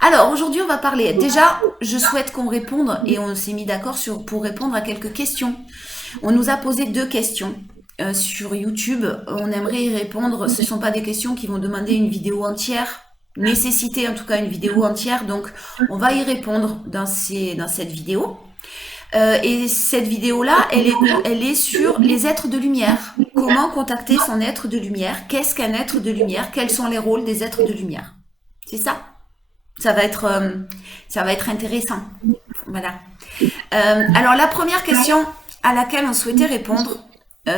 Alors aujourd'hui, on va parler. Déjà, je souhaite qu'on réponde et on s'est mis d'accord pour répondre à quelques questions. On nous a posé deux questions sur YouTube. On aimerait y répondre. Ce ne sont pas des questions qui vont demander une vidéo entière, nécessiter en tout cas une vidéo entière. Donc, on va y répondre dans cette vidéo. Et cette vidéo-là, elle est sur les êtres de lumière. Comment contacter son être de lumière? Qu'est-ce qu'un être de lumière? Quels sont les rôles des êtres de lumière? C'est ça? Ça va être, euh, ça va être intéressant. Voilà. Alors, la première question à laquelle on souhaitait répondre,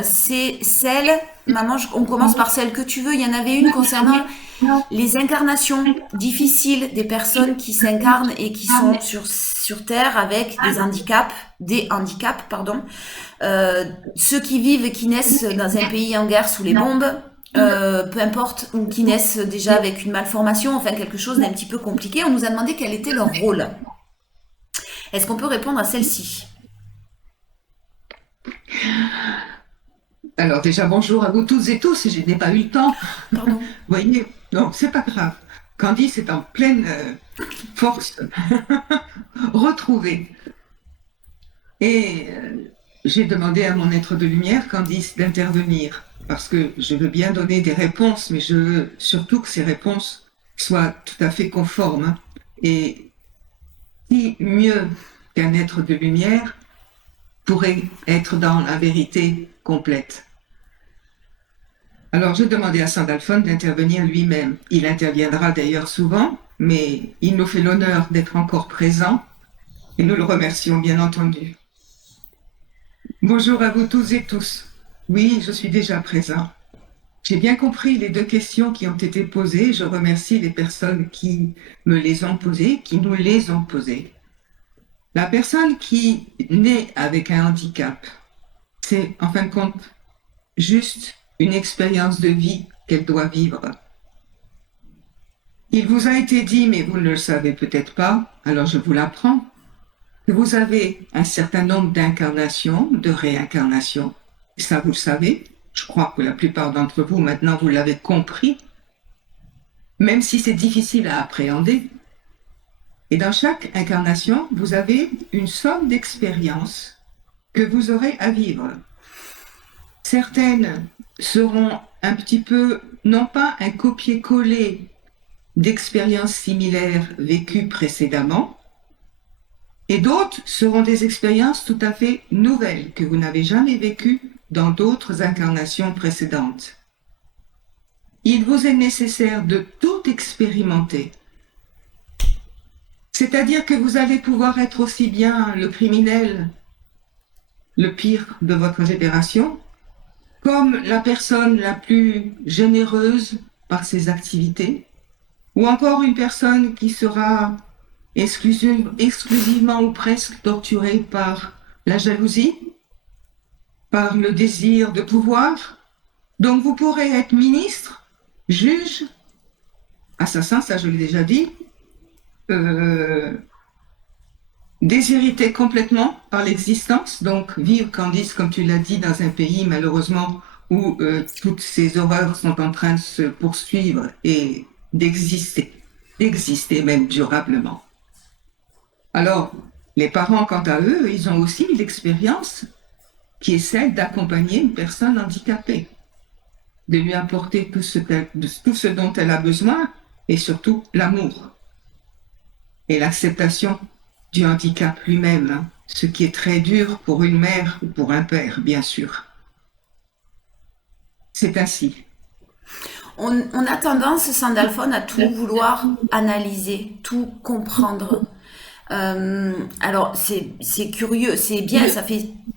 c'est celle, maman, on commence par celle que tu veux. Il y en avait une concernant les incarnations difficiles des personnes qui s'incarnent et qui sont sur Terre avec des handicaps, pardon. Ceux qui vivent et qui naissent dans un pays en guerre sous les bombes, peu importe, ou qui naissent déjà avec une malformation, enfin quelque chose d'un petit peu compliqué. On nous a demandé quel était leur rôle. Est-ce qu'on peut répondre à celle-ci? Alors déjà, bonjour à vous toutes et tous, je n'ai pas eu le temps. Pardon. Vous voyez, donc c'est pas grave. Candice est en pleine force retrouvée. Et j'ai demandé à mon être de lumière, Candice, d'intervenir. Parce que je veux bien donner des réponses, mais je veux surtout que ces réponses soient tout à fait conformes, hein. Et qui mieux qu'un être de lumière pourrait être dans la vérité complète? Alors, j'ai demandé à Sandalphon d'intervenir lui-même. Il interviendra d'ailleurs souvent, mais il nous fait l'honneur d'être encore présent et nous le remercions, bien entendu. Bonjour à vous tous et tous. Oui, je suis déjà présent. J'ai bien compris les deux questions qui ont été posées. Je remercie les personnes qui me les ont posées, qui nous les ont posées. La personne qui naît avec un handicap, c'est en fin de compte juste une expérience de vie qu'elle doit vivre. Il vous a été dit, mais vous ne le savez peut-être pas, alors je vous l'apprends, que vous avez un certain nombre d'incarnations, de réincarnations. Ça, vous le savez. Je crois que la plupart d'entre vous, maintenant, vous l'avez compris, même si c'est difficile à appréhender. Et dans chaque incarnation, vous avez une somme d'expériences que vous aurez à vivre. Certaines seront un petit peu, non pas un copier-coller d'expériences similaires vécues précédemment, et d'autres seront des expériences tout à fait nouvelles que vous n'avez jamais vécues dans d'autres incarnations précédentes. Il vous est nécessaire de tout expérimenter. C'est-à-dire que vous allez pouvoir être aussi bien le criminel, le pire de votre génération, comme la personne la plus généreuse par ses activités, ou encore une personne qui sera exclusivement ou presque torturée par la jalousie, par le désir de pouvoir. Donc vous pourrez être ministre, juge, assassin, ça je l'ai déjà dit, déshérité complètement par l'existence, donc vivre, Candice, comme tu l'as dit, dans un pays malheureusement où toutes ces horreurs sont en train de se poursuivre et d'exister même durablement. Alors, les parents, quant à eux, ils ont aussi l'expérience qui est celle d'accompagner une personne handicapée, de lui apporter tout ce dont elle a besoin et surtout l'amour et l'acceptation du handicap lui-même, hein, ce qui est très dur pour une mère ou pour un père, bien sûr. C'est ainsi. On a tendance, Sandalphon, à tout vouloir analyser, tout comprendre. Alors, c'est curieux, c'est bien,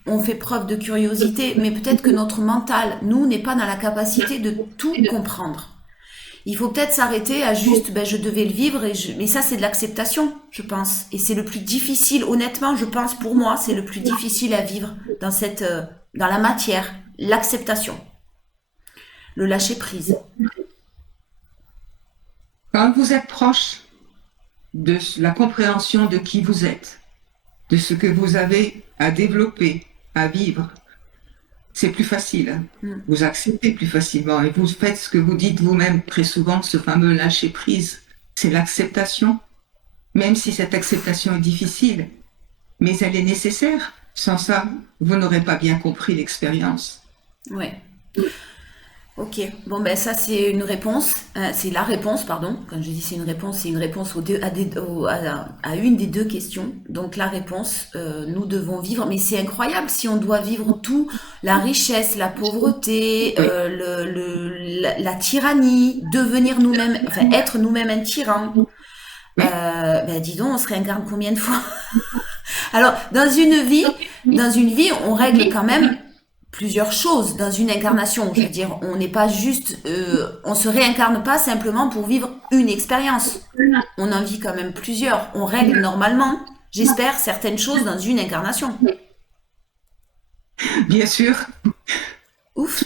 on fait preuve de curiosité, mais peut-être que notre mental, nous, n'est pas dans la capacité de tout comprendre. Il faut peut-être s'arrêter à juste, ben, je devais le vivre, mais ça, c'est de l'acceptation, je pense. Et c'est le plus difficile, honnêtement, je pense, pour moi, c'est le plus difficile à vivre dans la matière, l'acceptation, le lâcher prise. Quand vous êtes proche de la compréhension de qui vous êtes, de ce que vous avez à développer, à vivre, c'est plus facile, hein. Vous acceptez plus facilement et vous faites ce que vous dites vous-même très souvent, ce fameux lâcher prise. C'est l'acceptation même si cette acceptation est difficile, mais elle est nécessaire. Sans ça, vous n'aurez pas bien compris l'expérience. Ouais. Ok, bon ben ça c'est une réponse, c'est la réponse, pardon. Quand je dis c'est une réponse à une des deux questions. Donc la réponse, nous devons vivre, mais c'est incroyable si on doit vivre tout, la richesse, la pauvreté, Oui, la tyrannie, devenir nous-mêmes, enfin être nous-mêmes un tyran. oui, Ben dis donc, on se réincarne combien de fois? Alors dans une vie, on règle quand même plusieurs choses dans une incarnation. Je veux dire, on n'est pas juste, on se réincarne pas simplement pour vivre une expérience. On en vit quand même plusieurs. On règle normalement, j'espère, certaines choses dans une incarnation. bien sûr, Ouf.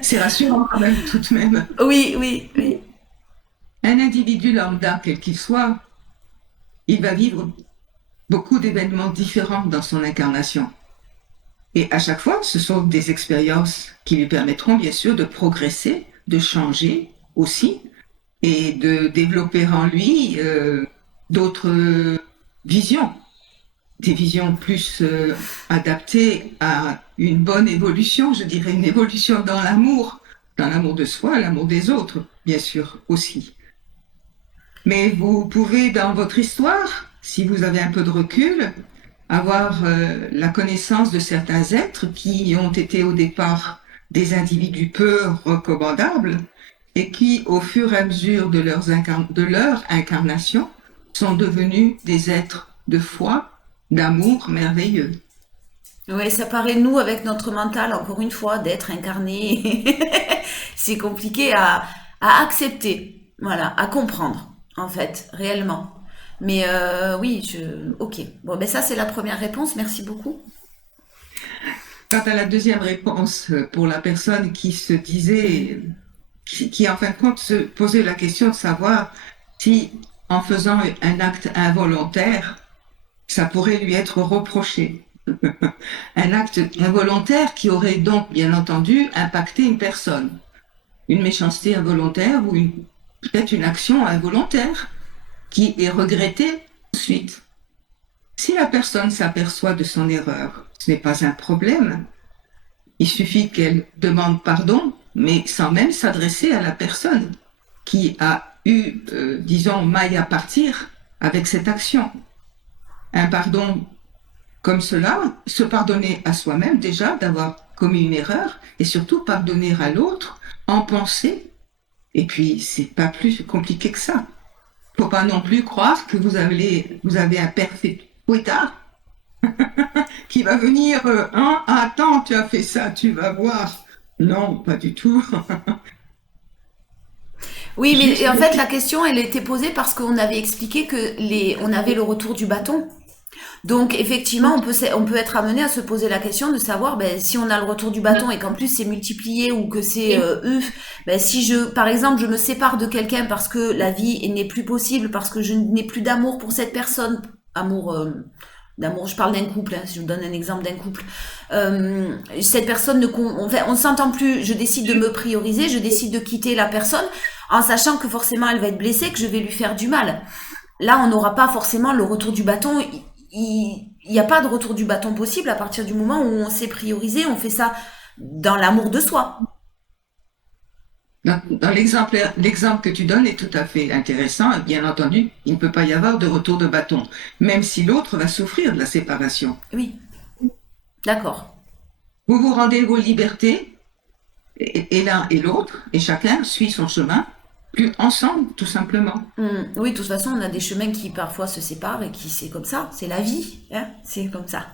c'est rassurant quand même tout de même. Oui, oui, oui. Un individu lambda, quel qu'il soit, il va vivre beaucoup d'événements différents dans son incarnation. Et à chaque fois, ce sont des expériences qui lui permettront bien sûr de progresser, de changer aussi, et de développer en lui d'autres visions, des visions plus adaptées à une bonne évolution, je dirais une évolution dans l'amour de soi, l'amour des autres, bien sûr aussi. Mais vous pouvez, dans votre histoire, si vous avez un peu de recul, avoir la connaissance de certains êtres qui ont été au départ des individus peu recommandables et qui, au fur et à mesure de leur incarnation, sont devenus des êtres de foi, d'amour merveilleux. Oui, ça paraît nous avec notre mental, encore une fois, d'être incarné. C'est compliqué à accepter, voilà, à comprendre, en fait, réellement. Mais oui, ok. Bon, ben ça, c'est la première réponse. Merci beaucoup. Quant à la deuxième réponse, pour la personne qui se disait, qui en fin de compte se posait la question de savoir si en faisant un acte involontaire, ça pourrait lui être reproché. Un acte involontaire qui aurait donc bien entendu impacté une personne. Une méchanceté involontaire ou peut-être une action involontaire qui est regrettée ensuite. Si la personne s'aperçoit de son erreur, ce n'est pas un problème. Il suffit qu'elle demande pardon, mais sans même s'adresser à la personne qui a eu, disons, maille à partir avec cette action. Un pardon comme cela, se pardonner à soi-même déjà d'avoir commis une erreur et surtout pardonner à l'autre en pensée. Et puis, c'est pas plus compliqué que ça. Faut pas non plus croire que vous avez un perfect fouettard qui va venir, hein, attends, tu as fait ça, tu vas voir. Non, pas du tout. Oui, mais Juste, en fait, la question, elle était posée parce qu'on avait expliqué que on avait le retour du bâton. Donc effectivement, on peut être amené à se poser la question de savoir ben, si on a le retour du bâton et qu'en plus c'est multiplié ou que c'est ben, si par exemple, je me sépare de quelqu'un parce que la vie n'est plus possible, parce que je n'ai plus d'amour pour cette personne, amour, d'amour, je parle d'un couple, hein, si je vous donne un exemple d'un couple, cette personne enfin, on s'entend plus, je décide de me prioriser, je décide de quitter la personne en sachant que forcément elle va être blessée, que je vais lui faire du mal. Là, on n'aura pas forcément le retour du bâton. Il n'y a pas de retour du bâton possible à partir du moment où on s'est priorisé, on fait ça dans l'amour de soi. dans l'exemple que tu donnes est tout à fait intéressant. Et bien entendu, il ne peut pas y avoir de retour de bâton, même si l'autre va souffrir de la séparation. Oui, d'accord. Vous vous rendez vos libertés, et l'un et l'autre, et chacun suit son chemin, plus ensemble, tout simplement. Oui, de toute façon, on a des chemins qui parfois se séparent et qui c'est comme ça, c'est la vie, hein, c'est comme ça.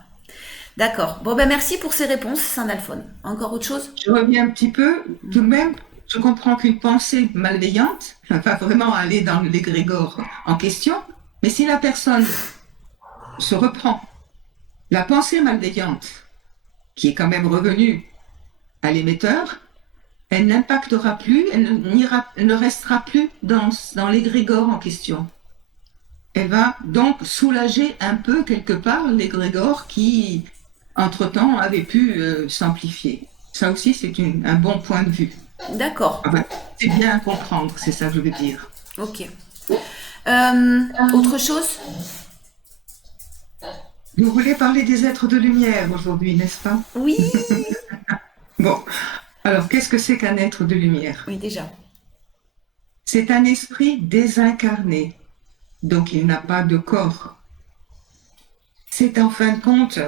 D'accord. Bon ben merci pour ces réponses, Saint-Alphone. Encore autre chose? Je reviens un petit peu, tout de même, je comprends qu'une pensée malveillante va vraiment aller dans l'égrégore en question, mais si la personne se reprend, la pensée malveillante, qui est quand même revenue à l'émetteur, elle n'impactera plus, elle ne restera plus dans l'égrégore en question. Elle va donc soulager un peu quelque part l'égrégore qui, entre-temps, avait pu s'amplifier. Ça aussi, c'est un bon point de vue. D'accord. Enfin, c'est bien à comprendre, c'est ça que je veux dire. Ok. Autre chose? Vous voulez parler des êtres de lumière aujourd'hui, n'est-ce pas? Oui, Bon, alors qu'est-ce que c'est qu'un être de lumière? oui, déjà. C'est un esprit désincarné, donc il n'a pas de corps. C'est en fin de compte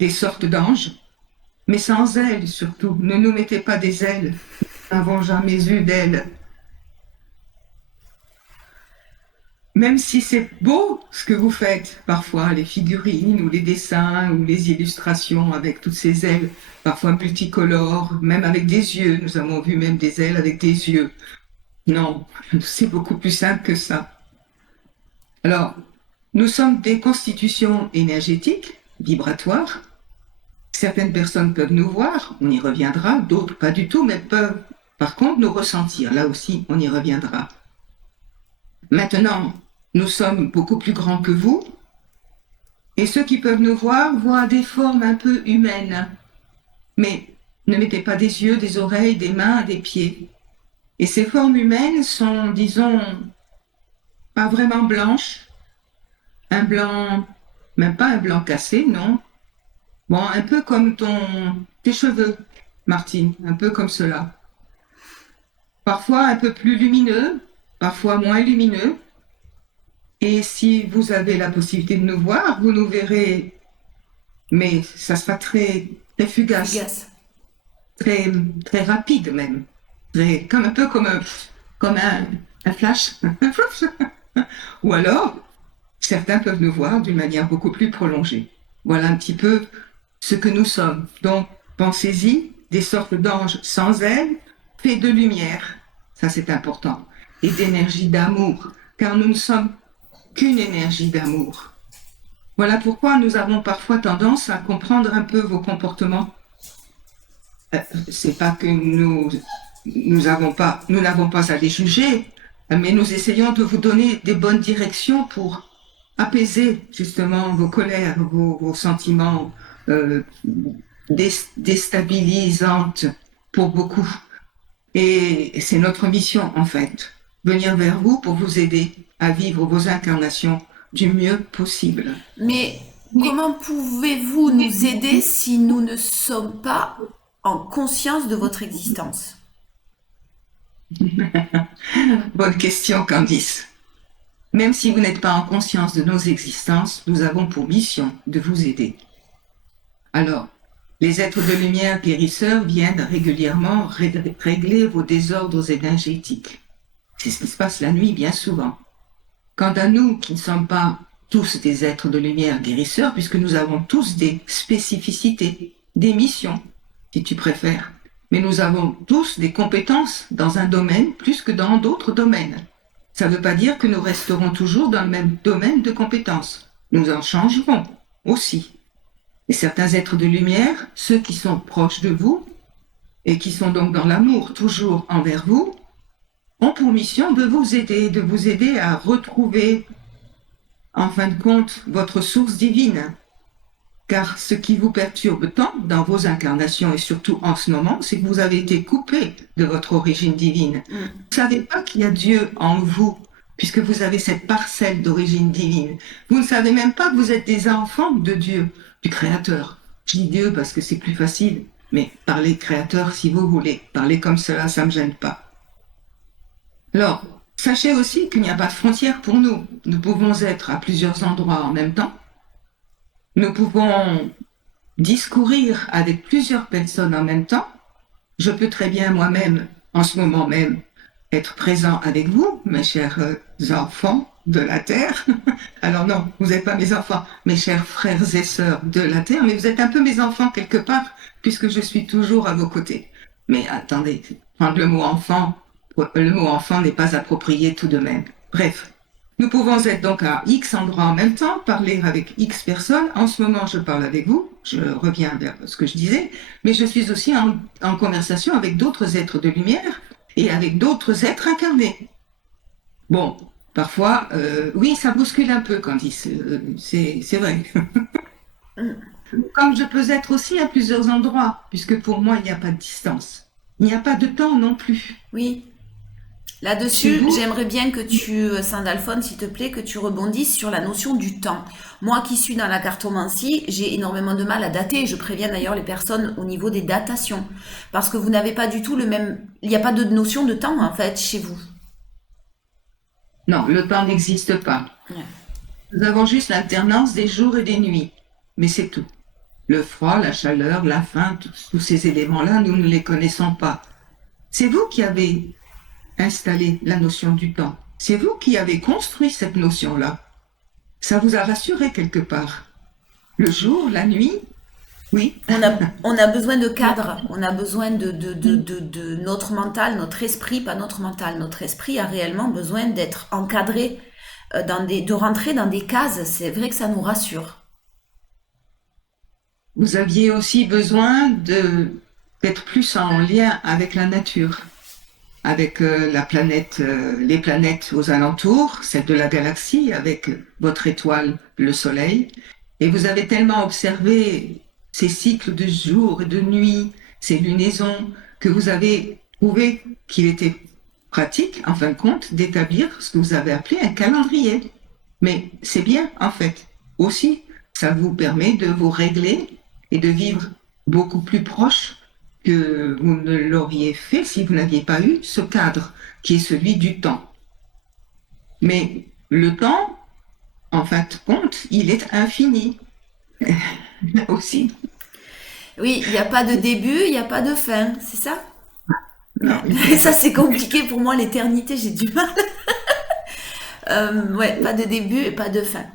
des sortes d'anges, mais sans ailes surtout. Ne nous mettez pas des ailes, nous n'avons jamais eu d'ailes. Même si c'est beau ce que vous faites, parfois les figurines ou les dessins ou les illustrations avec toutes ces ailes, parfois multicolores, même avec des yeux. Nous avons vu même des ailes avec des yeux. Non, c'est beaucoup plus simple que ça. Alors, nous sommes des constitutions énergétiques, vibratoires. Certaines personnes peuvent nous voir, on y reviendra, d'autres pas du tout, mais peuvent par contre nous ressentir. Là aussi, on y reviendra. Maintenant, nous sommes beaucoup plus grands que vous, et ceux qui peuvent nous voir voient des formes un peu humaines. Mais ne mettez pas des yeux, des oreilles, des mains, des pieds. Et ces formes humaines sont, disons, pas vraiment blanches, un blanc, même pas un blanc cassé, non. Bon, un peu comme tes cheveux, Martine, un peu comme cela. Parfois un peu plus lumineux, parfois moins lumineux. Et si vous avez la possibilité de nous voir, vous nous verrez, mais ça sera très, très fugace, Fugace. très, très rapide même. Comme un peu comme un flash. Ou alors, certains peuvent nous voir d'une manière beaucoup plus prolongée. Voilà un petit peu ce que nous sommes. Donc, pensez-y, des sortes d'anges sans ailes, faits de lumière, ça c'est important, et d'énergie d'amour, car nous ne sommes qu'une énergie d'amour. Voilà pourquoi nous avons parfois tendance à comprendre un peu vos comportements. C'est pas que nous n'avons pas à les juger, mais nous essayons de vous donner des bonnes directions pour apaiser justement vos colères, vos sentiments euh, déstabilisantes pour beaucoup. Et c'est notre mission en fait, venir vers vous pour vous aider à vivre vos incarnations du mieux possible. Mais comment pouvez-vous nous aider si nous ne sommes pas en conscience de votre existence? Bonne question, Candice. Même si vous n'êtes pas en conscience de nos existences, nous avons pour mission de vous aider. Alors, les êtres de lumière guérisseurs viennent régulièrement régler vos désordres énergétiques. C'est ce qui se passe la nuit bien souvent. Quant à nous, qui ne sommes pas tous des êtres de lumière guérisseurs, puisque nous avons tous des spécificités, des missions, si tu préfères, mais nous avons tous des compétences dans un domaine plus que dans d'autres domaines. Ça ne veut pas dire que nous resterons toujours dans le même domaine de compétences. Nous en changerons aussi. Et certains êtres de lumière, ceux qui sont proches de vous, et qui sont donc dans l'amour toujours envers vous, ont pour mission de vous aider à retrouver, en fin de compte, votre source divine. Car ce qui vous perturbe tant dans vos incarnations et surtout en ce moment, c'est que vous avez été coupé de votre origine divine. Vous ne savez pas qu'il y a Dieu en vous, puisque vous avez cette parcelle d'origine divine. Vous ne savez même pas que vous êtes des enfants de Dieu, du Créateur. Je dis Dieu parce que c'est plus facile, mais parlez Créateur si vous voulez. Parler comme cela, ça ne me gêne pas. Alors, sachez aussi qu'il n'y a pas de frontière pour nous. Nous pouvons être à plusieurs endroits en même temps. Nous pouvons discourir avec plusieurs personnes en même temps. Je peux très bien moi-même, en ce moment même, être présent avec vous, mes chers enfants de la Terre. Alors non, vous n'êtes pas mes enfants, mes chers frères et sœurs de la Terre, mais vous êtes un peu mes enfants quelque part, puisque je suis toujours à vos côtés. Mais attendez, prendre le mot enfant n'est pas approprié tout de même. Bref, nous pouvons être donc à X endroits en même temps, parler avec X personnes. En ce moment, je parle avec vous, je reviens vers ce que je disais, mais je suis aussi en conversation avec d'autres êtres de lumière et avec d'autres êtres incarnés. Bon, parfois, oui, ça bouscule un peu, Candice, c'est vrai. Comme je peux être aussi à plusieurs endroits, puisque pour moi, il n'y a pas de distance. Il n'y a pas de temps non plus. Oui. Chez Là-dessus, vous, j'aimerais bien que Saint-Alphonse, s'il te plaît, que tu rebondisses sur la notion du temps. Moi qui suis dans la cartomancie, j'ai énormément de mal à dater. Je préviens d'ailleurs les personnes au niveau des datations. Parce que vous n'avez pas du tout le même... Il n'y a pas de notion de temps, en fait, chez vous. non, le temps n'existe pas. Ouais. Nous avons juste l'alternance des jours et des nuits. Mais c'est tout. Le froid, la chaleur, la faim, tous ces éléments-là, nous ne les connaissons pas. C'est vous qui avez installé la notion du temps. C'est vous qui avez construit cette notion-là. Ça vous a rassuré quelque part. Le jour, la nuit, oui. On a besoin de cadre, on a besoin de notre mental, notre esprit, pas notre mental. Notre esprit a réellement besoin d'être encadré, de rentrer dans des cases. C'est vrai que ça nous rassure. Vous aviez aussi besoin d'être plus en lien avec la nature, avec la planète, les planètes aux alentours, celle de la galaxie, avec votre étoile, le Soleil. Et vous avez tellement observé ces cycles de jour et de nuit, ces lunaisons, que vous avez trouvé qu'il était pratique, en fin de compte, d'établir ce que vous avez appelé un calendrier. Mais c'est bien, en fait. Aussi, ça vous permet de vous régler et de vivre beaucoup plus proche que vous ne l'auriez fait si vous n'aviez pas eu ce cadre qui est celui du temps. Mais le temps, en fin de compte, il est infini aussi. Oui, il n'y a pas de début, il n'y a pas de fin, c'est ça? Non, Ouais. Ça, c'est compliqué pour moi, l'éternité, j'ai du mal. Ouais, pas de début et pas de fin.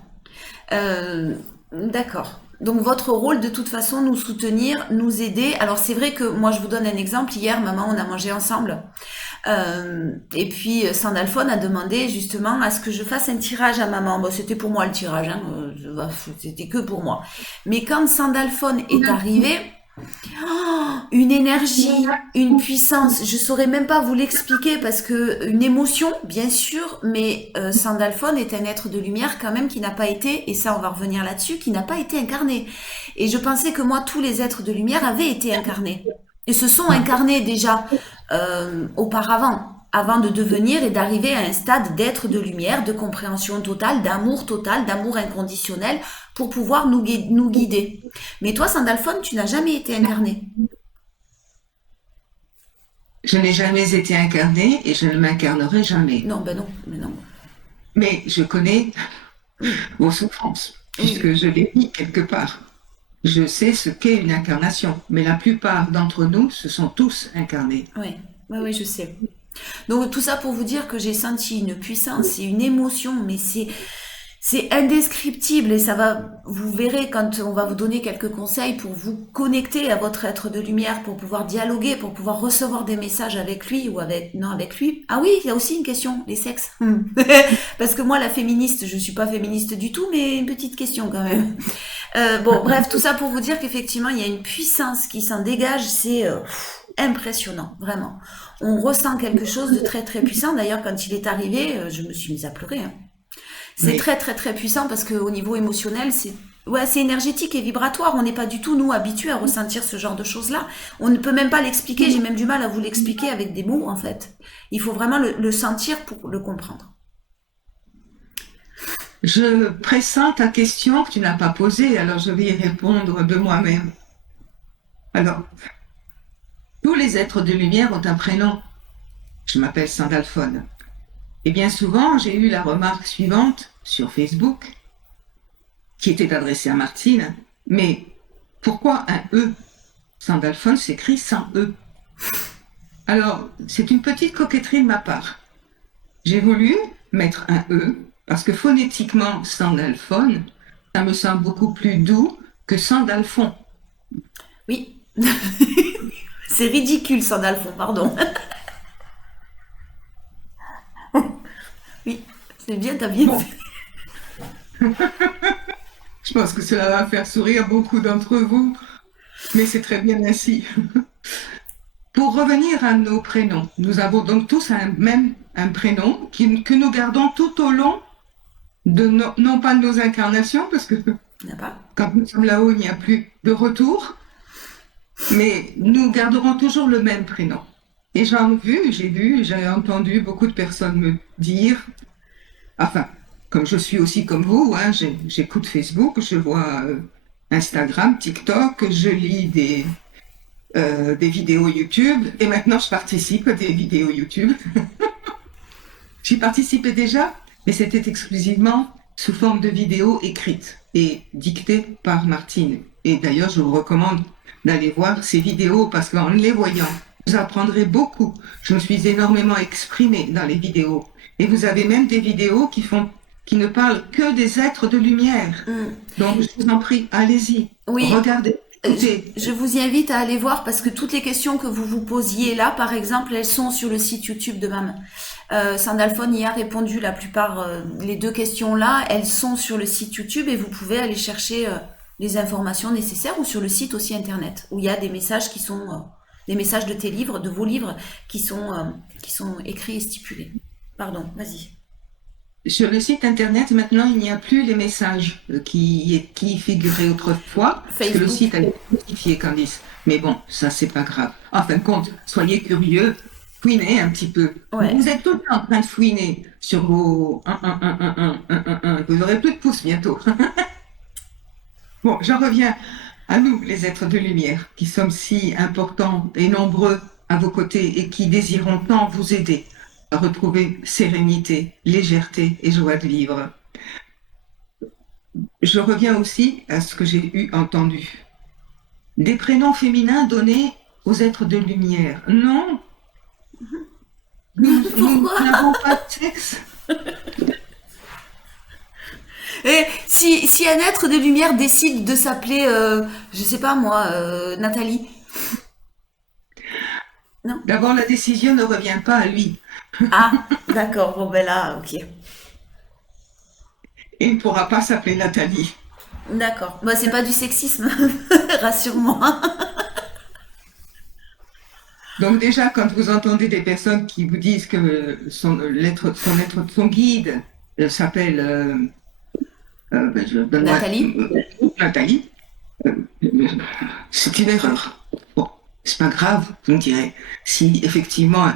D'accord. Donc votre rôle, de toute façon, nous soutenir, nous aider. Alors c'est vrai que moi, je vous donne un exemple. Hier, maman, on a mangé ensemble. Et puis Sandalphone a demandé justement à ce que je fasse un tirage à maman. Bon, c'était pour moi le tirage, hein. C'était que pour moi. Mais quand Sandalphone est arrivé, une énergie, une puissance, je saurais même pas vous l'expliquer parce que une émotion, bien sûr, mais Sandalphone est un être de lumière quand même qui n'a pas été, et ça on va revenir là-dessus, qui n'a pas été incarné. Et je pensais que moi, tous les êtres de lumière avaient été incarnés. Et se sont incarnés déjà auparavant, avant de devenir et d'arriver à un stade d'être de lumière, de compréhension totale, d'amour inconditionnel, pour pouvoir nous guider. Mais toi, Sandalphone, tu n'as jamais été incarné. je n'ai jamais été incarné et je ne m'incarnerai jamais. Non, ben non, mais non. Mais je connais Oui, vos souffrances, oui, puisque je les vis quelque part. Je sais ce qu'est une incarnation, mais la plupart d'entre nous se sont tous incarnés. oui, oui, oui, je sais. Donc tout ça pour vous dire que j'ai senti une puissance et une émotion, mais c'est indescriptible et ça va, vous verrez quand on va vous donner quelques conseils pour vous connecter à votre être de lumière, pour pouvoir dialoguer, pour pouvoir recevoir des messages avec lui ou avec, non, avec lui. Ah oui, il y a aussi une question, les sexes. Parce que moi, la féministe, je suis pas féministe du tout, mais une petite question quand même. Bon, bref, tout ça pour vous dire qu'effectivement, il y a une puissance qui s'en dégage, c'est impressionnant, vraiment. On ressent quelque chose de très très puissant. D'ailleurs, quand il est arrivé, je me suis mise à pleurer, hein. C'est Mais très très très puissant parce qu'au niveau émotionnel, c'est énergétique et vibratoire. On n'est pas du tout nous habitués à ressentir ce genre de choses-là. On ne peut même pas l'expliquer. J'ai même du mal à vous l'expliquer avec des mots en fait. Il faut vraiment le sentir pour le comprendre. je pressens ta question que tu n'as pas posée, alors je vais y répondre de moi-même. Alors, tous les êtres de lumière ont un prénom. Je m'appelle Sandalphone. Et bien souvent, j'ai eu la remarque suivante sur Facebook, qui était adressée à Martine. Mais pourquoi un E? Sandalphone s'écrit sans E. Alors, c'est une petite coquetterie de ma part. J'ai voulu mettre un E parce que phonétiquement, Sandalphone, ça me semble beaucoup plus doux que Sandalphon. Oui, c'est ridicule, Sandalphon, pardon. Oui, c'est bien, t'as bien Bon, fait. je pense que cela va faire sourire beaucoup d'entre vous, mais c'est très bien ainsi. Pour revenir à nos prénoms, nous avons donc tous un prénom que nous gardons tout au long de non pas de nos incarnations, parce que N'a pas. quand nous sommes là-haut, il n'y a plus de retour, mais nous garderons toujours le même prénom. Et j'ai entendu beaucoup de personnes me dire, enfin, comme je suis aussi comme vous, hein, j'écoute Facebook, je vois Instagram, TikTok, je lis des vidéos YouTube, et maintenant je participe à des vidéos YouTube. J'y participais déjà, mais c'était exclusivement sous forme de vidéos écrites et dictées par Martine. Et d'ailleurs, je vous recommande d'aller voir ces vidéos parce qu'en les voyant, vous apprendrez beaucoup. Je me suis énormément exprimée dans les vidéos. Et vous avez même des vidéos qui ne parlent que des êtres de lumière. Donc, je vous en prie, allez-y, Oui, regardez, écoutez. je vous y invite à aller voir parce que toutes les questions que vous vous posiez là, par exemple, elles sont sur le site YouTube de MAM. Sandalphone y a répondu la plupart, les deux questions là, elles sont sur le site YouTube et vous pouvez aller chercher les informations nécessaires ou sur le site aussi internet où il y a des messages qui sont des messages de tes livres, de vos livres qui sont écrits et stipulés. Pardon, vas-y. Sur le site internet, maintenant, il n'y a plus les messages qui figuraient autrefois, parce que le Facebook. site a été modifié, Candice. Mais bon, ça, c'est pas grave. En fin de compte, soyez curieux, fouinez un petit peu. Ouais. Vous êtes tout le temps en train de fouiner sur vos 1. Vous n'aurez plus de pouces bientôt. Bon, j'en reviens à nous, les êtres de lumière, qui sommes si importants et nombreux à vos côtés et qui désirons tant vous aider à retrouver sérénité, légèreté et joie de vivre. Je reviens aussi à ce que j'ai entendu. Des prénoms féminins donnés aux êtres de lumière. Non, nous Pourquoi? n'avons pas de sexe. Et si un être de lumière décide de s'appeler, je sais pas moi, Nathalie, non? D'abord, la décision ne revient pas à lui. Ah, d'accord, bon ben là, ok. Et il ne pourra pas s'appeler Nathalie. D'accord. Bah, c'est pas du sexisme, rassure-moi. Donc déjà, quand vous entendez des personnes qui vous disent que son guide s'appelle donne-moi Nathalie? Nathalie, euh, c'est une erreur. Bon, c'est pas grave, vous me direz. Si effectivement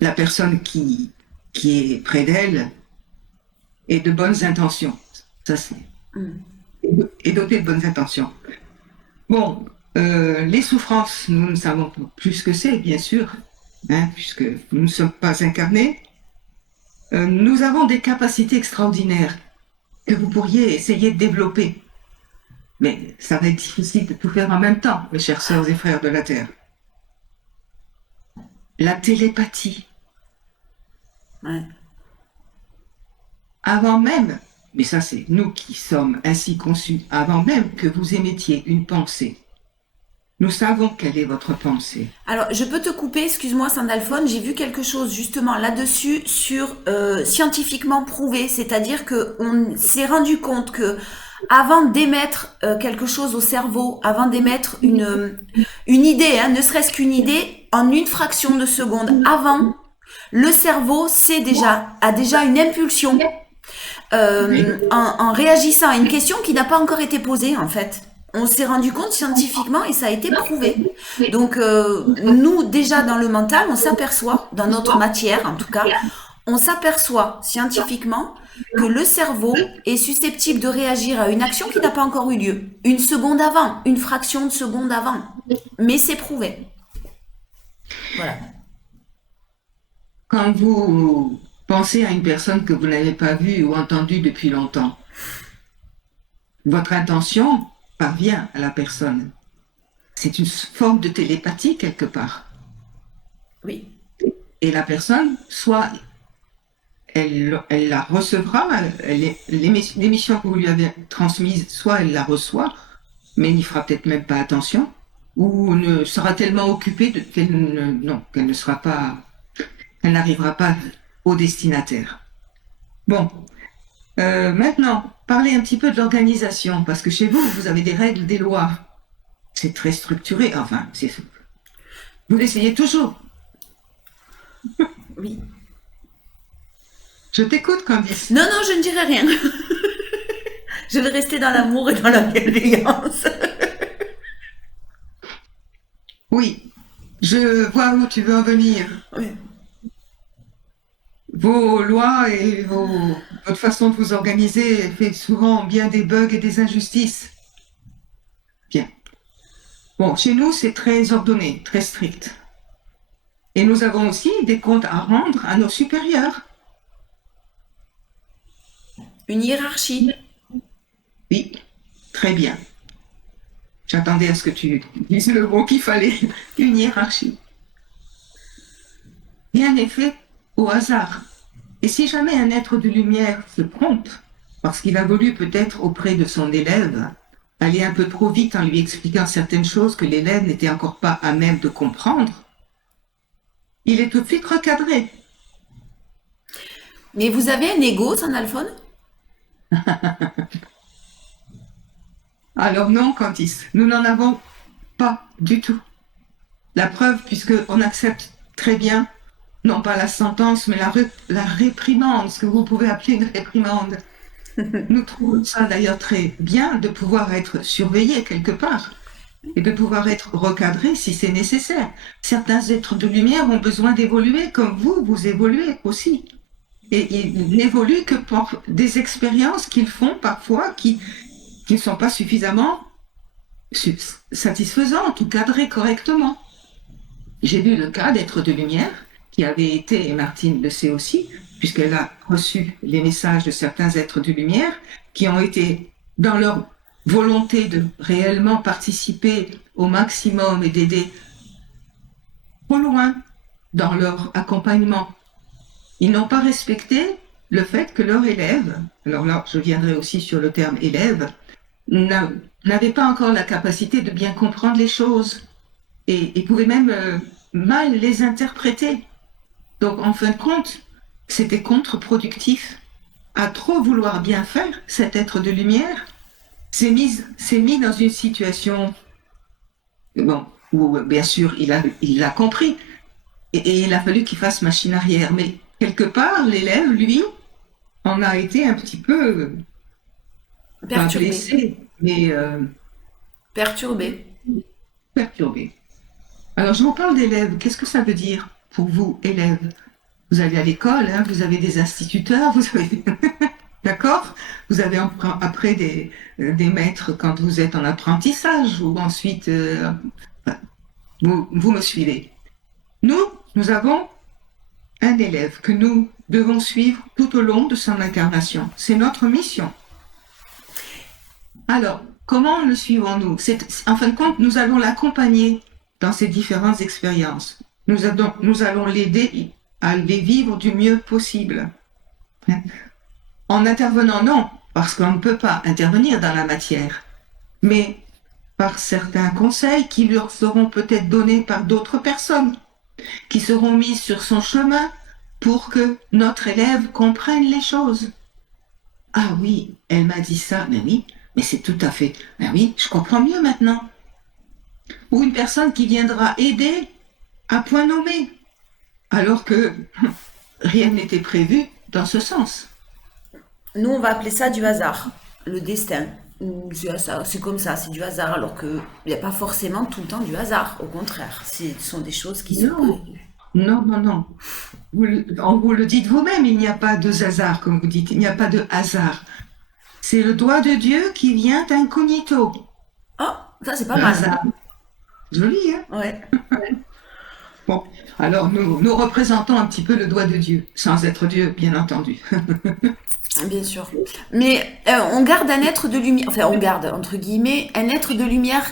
la personne qui est près d'elle est de bonnes intentions, ça c'est est dotée de bonnes intentions. Bon, les souffrances, nous ne savons plus ce que c'est, bien sûr, hein, puisque nous ne sommes pas incarnés. Nous avons des capacités extraordinaires que vous pourriez essayer de développer. Mais ça va être difficile de tout faire en même temps, mes chères sœurs et frères de la Terre. La télépathie, Ouais. avant même, mais ça c'est nous qui sommes ainsi conçus, avant même que vous émettiez une pensée, nous savons quelle est votre pensée. Alors, je peux te couper, excuse-moi, Sandalphone, j'ai vu quelque chose justement là-dessus sur scientifiquement prouvé, c'est-à-dire que on s'est rendu compte que avant d'émettre quelque chose au cerveau, avant d'émettre une idée, hein, ne serait-ce qu'une idée, en une fraction de seconde avant, le cerveau a déjà une impulsion en réagissant à une question qui n'a pas encore été posée en fait. On s'est rendu compte scientifiquement et ça a été prouvé. Donc nous déjà dans le mental, on s'aperçoit, dans notre matière en tout cas, on s'aperçoit scientifiquement que le cerveau est susceptible de réagir à une action qui n'a pas encore eu lieu. Une seconde avant, une fraction de seconde avant. Mais c'est prouvé. Voilà. Quand vous pensez à une personne que vous n'avez pas vue ou entendue depuis longtemps, votre intention parvient à la personne. C'est une forme de télépathie quelque part. Oui. Et la personne, soit elle la recevra, l'émission que vous lui avez transmise, soit elle la reçoit, mais n'y fera peut-être même pas attention, ou ne sera tellement occupée qu'elle ne sera pas, elle n'arrivera pas au destinataire. Bon, maintenant, parlez un petit peu de l'organisation, parce que chez vous, vous avez des règles, des lois. C'est très structuré, enfin, vous l'essayez toujours. Oui. Je t'écoute, Candice. Non, non, je ne dirai rien. Je vais rester dans l'amour et dans la bienveillance. Oui, Je vois où tu veux en venir. Oui. Vos lois et votre façon de vous organiser fait souvent bien des bugs et des injustices. Bien. Bon, chez nous, c'est très ordonné, très strict. Et nous avons aussi des comptes à rendre à nos supérieurs. Une hiérarchie. Oui, très bien. J'attendais à ce que tu dises le mot qu'il fallait. Une hiérarchie. Rien n'est fait au hasard. Et si jamais un être de lumière se trompe, parce qu'il a voulu peut-être auprès de son élève aller un peu trop vite en lui expliquant certaines choses que l'élève n'était encore pas à même de comprendre, il est tout de suite recadré. Mais vous avez un ego, Sandalphone? Alors non, Candice, nous n'en avons pas du tout. La preuve, puisqu'on accepte très bien, non pas la sentence, mais la réprimande, ce que vous pouvez appeler une réprimande. Nous trouvons ça d'ailleurs très bien de pouvoir être surveillé quelque part et de pouvoir être recadré si c'est nécessaire. Certains êtres de lumière ont besoin d'évoluer comme vous évoluez aussi. Et ils n'évoluent que pour des expériences qu'ils font parfois qui ne sont pas suffisamment satisfaisantes ou cadrées correctement. J'ai vu le cas d'êtres de lumière qui avait été, et Martine le sait aussi, puisqu'elle a reçu les messages de certains êtres de lumière qui ont été dans leur volonté de réellement participer au maximum et d'aider trop loin dans leur accompagnement. Ils n'ont pas respecté le fait que leur élève, alors là je viendrai aussi sur le terme élève, n'avait pas encore la capacité de bien comprendre les choses et pouvait même mal les interpréter. Donc en fin de compte, c'était contre-productif. À trop vouloir bien faire, cet être de lumière s'est mis dans une situation bon, où bien sûr il l'a compris et il a fallu qu'il fasse machine arrière. Mais quelque part, l'élève, lui, en a été un petit peu, pas Perturbé. blessé, mais Perturbé. perturbé. Alors je vous parle d'élève. Qu'est-ce que ça veut dire pour vous, élève? Vous allez à l'école, hein, vous avez des instituteurs, vous avez... D'accord? Vous avez après des maîtres quand vous êtes en apprentissage ou ensuite, vous me suivez. Nous avons un élève que nous devons suivre tout au long de son incarnation. C'est notre mission. Alors, comment le suivons-nous? En fin de compte, nous allons l'accompagner dans ces différentes expériences. Nous allons l'aider à les vivre du mieux possible. En intervenant, non, parce qu'on ne peut pas intervenir dans la matière, mais par certains conseils qui leur seront peut-être donnés par d'autres personnes, qui seront mises sur son chemin pour que notre élève comprenne les choses. Ah oui, elle m'a dit ça, mais oui, mais c'est tout à fait, ben oui, je comprends mieux maintenant. Ou une personne qui viendra aider à point nommé, alors que rien n'était prévu dans ce sens. Nous, on va appeler ça du hasard. Le destin. C'est comme ça, c'est du hasard, alors qu'il n'y a pas forcément tout le temps du hasard. Au contraire, ce sont des choses qui sont Non, prévues. non, non, non. Vous le dites vous-même, il n'y a pas de hasard, comme vous dites, il n'y a pas de hasard. C'est le doigt de Dieu qui vient incognito. Oh, ça c'est pas Le mal. hasard. Joli, hein? Ouais, Bon, alors nous représentons un petit peu le doigt de Dieu, sans être Dieu, bien entendu. bien sûr. Mais on garde un être de lumière, enfin on garde, entre guillemets, un être de lumière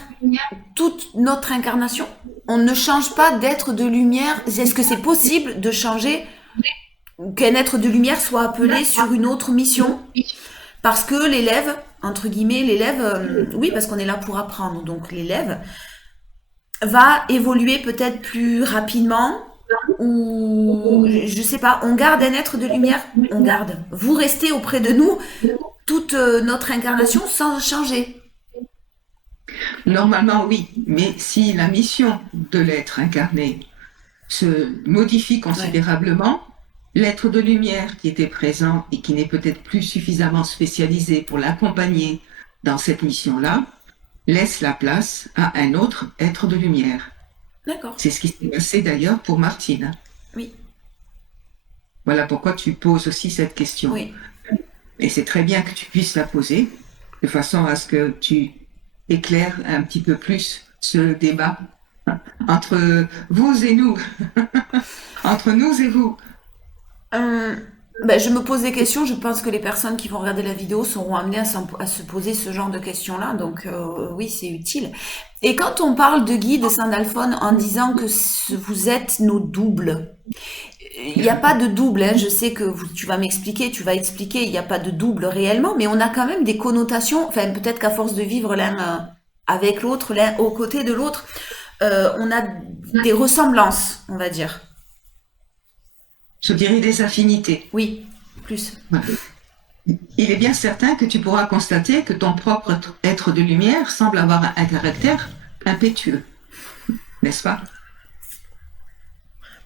toute notre incarnation. On ne change pas d'être de lumière. Est-ce que c'est possible de changer, qu'un être de lumière soit appelé sur une autre mission? Parce que l'élève, entre guillemets, l'élève, oui, parce qu'on est là pour apprendre. Donc l'élève va évoluer peut-être plus rapidement ou je sais pas. On garde un être de lumière, on garde. Vous restez auprès de nous toute notre incarnation sans changer. Normalement, oui, mais si la mission de l'être incarné se modifie Ouais. considérablement, l'être de lumière qui était présent et qui n'est peut-être plus suffisamment spécialisé pour l'accompagner dans cette mission-là, laisse la place à un autre être de lumière. D'accord. C'est ce qui s'est passé d'ailleurs pour Martine. Oui, Voilà pourquoi tu poses aussi cette question. oui. Et c'est très bien que tu puisses la poser, de façon à ce que tu éclaires un petit peu plus ce débat entre vous et nous, entre nous et vous. Euh, ben, je me pose des questions. Je pense que les personnes qui vont regarder la vidéo seront amenées à se poser ce genre de questions-là. Donc oui, c'est utile. Et quand on parle de guide Sandalphon en disant que vous êtes nos doubles, il n'y a pas de double. Hein. Je sais que tu vas m'expliquer, tu vas expliquer. Il n'y a pas de double réellement, mais on a quand même des connotations. Enfin, peut-être qu'à force de vivre l'un avec l'autre, l'un aux côtés de l'autre, on a des ressemblances, on va dire. Je dirais des affinités. Oui, plus. Voilà. Il est bien certain que tu pourras constater que ton propre être de lumière semble avoir un caractère impétueux, n'est-ce pas?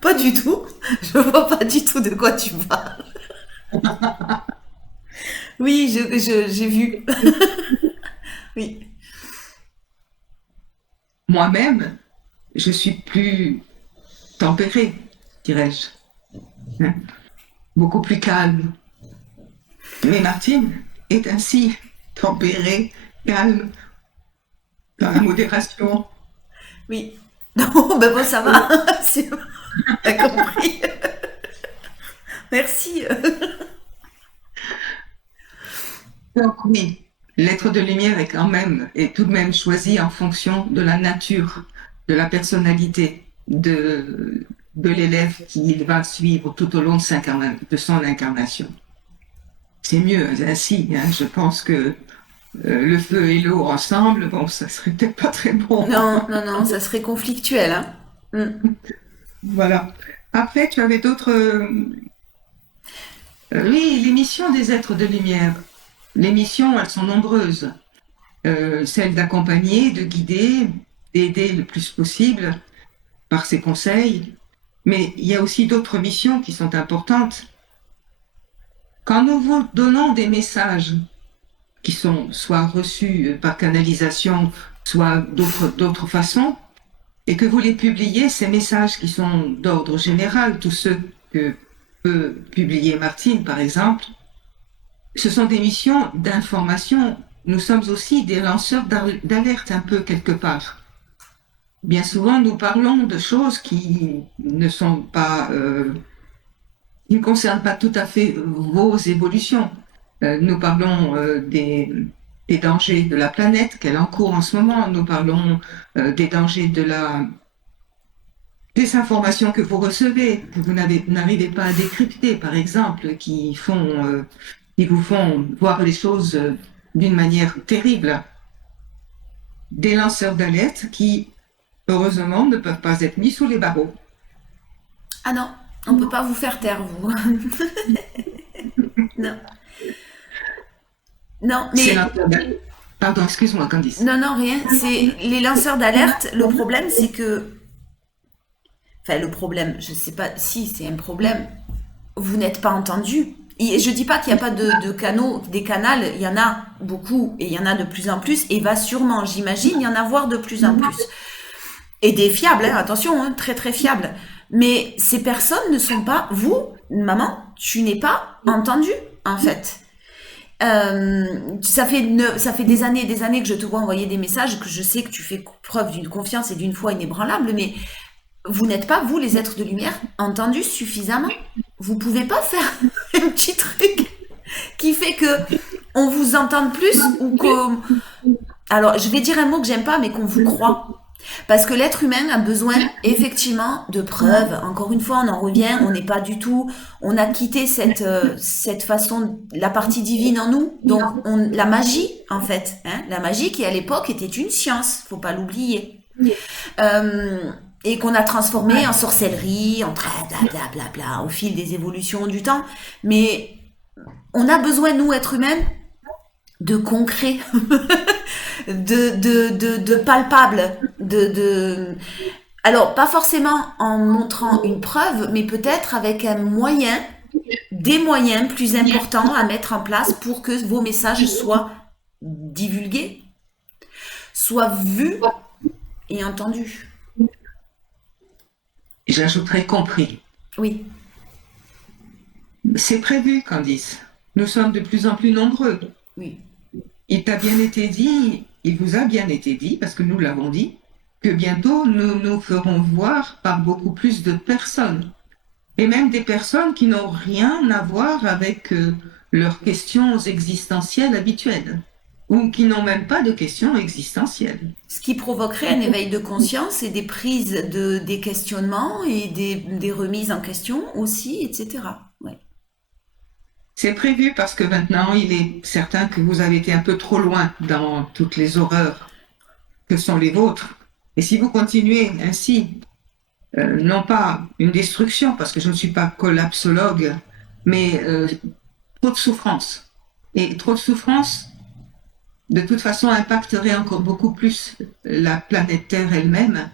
Pas du tout. Je vois pas du tout de quoi tu parles. Oui, j'ai vu. Oui. Moi-même, je suis plus tempérée, dirais-je, hein, beaucoup plus calme. Mais Martine est ainsi tempérée, calme, dans la modération. Oui. Non, ben bon, ça va. C'est bon. T'as compris. Merci. Donc oui, l'être de lumière est tout de même choisi en fonction de la nature, de la personnalité de l'élève qu'il va suivre tout au long de son incarnation. C'est mieux ainsi, hein. Je pense que le feu et l'eau ensemble, bon, ça serait peut-être pas très bon. Non, non, non, ça serait conflictuel, hein. Mm. Voilà. Après, tu avais d'autres. Oui, les missions des êtres de lumière. Les missions, elles sont nombreuses. Celle d'accompagner, de guider, d'aider le plus possible par ses conseils. Mais il y a aussi d'autres missions qui sont importantes. Quand nous vous donnons des messages qui sont soit reçus par canalisation, soit d'autres façons, et que vous les publiez, ces messages qui sont d'ordre général, tous ceux que peut publier Martine, par exemple, ce sont des missions d'information. Nous sommes aussi des lanceurs d'alerte un peu quelque part. Bien souvent, nous parlons de choses qui ne sont pas, qui ne concernent pas tout à fait vos évolutions. Nous parlons des dangers de la planète qu'elle encourt en ce moment. Nous parlons des dangers des informations que vous recevez, que vous n'arrivez pas à décrypter, par exemple, qui vous font voir les choses d'une manière terrible. Des lanceurs d'alerte qui, heureusement, ne peuvent pas être mis sous les barreaux. Ah non, on peut pas vous faire taire, vous. Non. Non, C'est mais lanceurs d'alerte. Pardon, excuse-moi, Candice. non, non, rien. C'est les lanceurs d'alerte. Le problème, c'est que, enfin, le problème, je sais pas si c'est un problème. Vous n'êtes pas entendu. Et je dis pas qu'il n'y a pas de canaux, des canals. Il y en a beaucoup et il y en a de plus en plus. Et va sûrement, j'imagine, y en avoir de plus en plus. Et des fiables, hein, attention, hein, très très fiables. Mais ces personnes ne sont pas, vous, maman, tu n'es pas entendu, en fait. Ça fait des années et des années que je te vois envoyer des messages, que je sais que tu fais preuve d'une confiance et d'une foi inébranlable, mais vous n'êtes pas, vous, les êtres de lumière, entendus suffisamment. Vous pouvez pas faire un petit truc qui fait que on vous entende plus ou que... Alors, je vais dire un mot que j'aime pas, mais qu'on vous croit. Parce que l'être humain a besoin effectivement de preuves. Encore une fois, on en revient, on n'est pas du tout, on a quitté cette façon, la partie divine en nous. Donc la magie, en fait, hein, la magie qui à l'époque était une science, faut pas l'oublier. Et qu'on a transformé en sorcellerie, en blablabla, au fil des évolutions du temps. Mais on a besoin, nous, êtres humains, de concret, de palpable, alors pas forcément en montrant une preuve, mais peut-être avec un moyen, des moyens plus importants à mettre en place pour que vos messages soient divulgués, soient vus et entendus. Et j'ajouterai compris. Oui, C'est prévu, Candice. Nous sommes de plus en plus nombreux. oui. Il t'a bien été dit, il vous a bien été dit, parce que nous l'avons dit, que bientôt nous nous ferons voir par beaucoup plus de personnes. Et même des personnes qui n'ont rien à voir avec leurs questions existentielles habituelles, ou qui n'ont même pas de questions existentielles. Ce qui provoquerait un éveil de conscience et des prises des questionnements et des remises en question aussi, etc. Ouais. C'est prévu parce que maintenant, il est certain que vous avez été un peu trop loin dans toutes les horreurs que sont les vôtres. Et si vous continuez ainsi, non pas une destruction, parce que je ne suis pas collapsologue, mais trop de souffrance. Et trop de souffrance, de toute façon, impacterait encore beaucoup plus la planète Terre elle-même,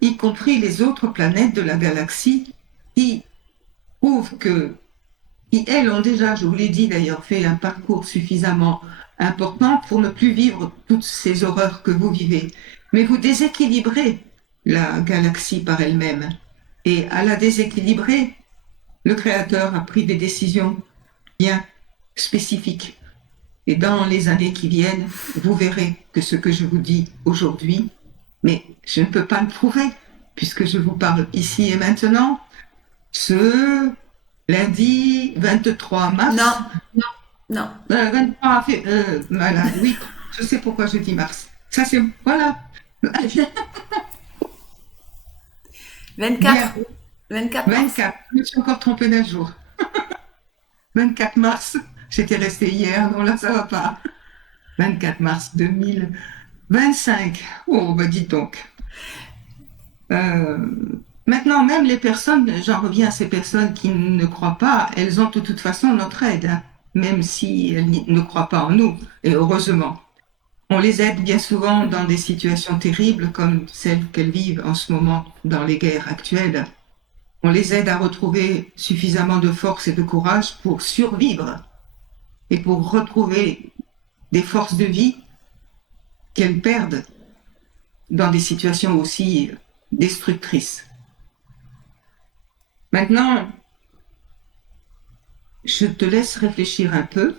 y compris les autres planètes de la galaxie, qui prouvent que, qui elles ont déjà, je vous l'ai dit d'ailleurs, fait un parcours suffisamment important pour ne plus vivre toutes ces horreurs que vous vivez. Mais vous déséquilibrez la galaxie par elle-même. Et à la déséquilibrer, le Créateur a pris des décisions bien spécifiques. Et dans les années qui viennent, vous verrez que ce que je vous dis aujourd'hui, mais je ne peux pas le prouver, puisque je vous parle ici et maintenant, ce lundi 23 mars. Non, non. 23 voilà, oui, je sais pourquoi je dis mars. Ça, c'est. Voilà. 24. Bien, 24 mars. 24. Je me suis encore trompée d'un jour. 24 mars. J'étais restée hier, non, là, ça va pas. 24 mars 2025. Oh, bah dites donc. Euh, Maintenant, même les personnes, j'en reviens à ces personnes qui ne croient pas, elles ont de toute façon notre aide, hein, même si elles ne croient pas en nous, et heureusement. On les aide bien souvent dans des situations terribles comme celles qu'elles vivent en ce moment dans les guerres actuelles. On les aide à retrouver suffisamment de force et de courage pour survivre et pour retrouver des forces de vie qu'elles perdent dans des situations aussi destructrices. Maintenant, je te laisse réfléchir un peu.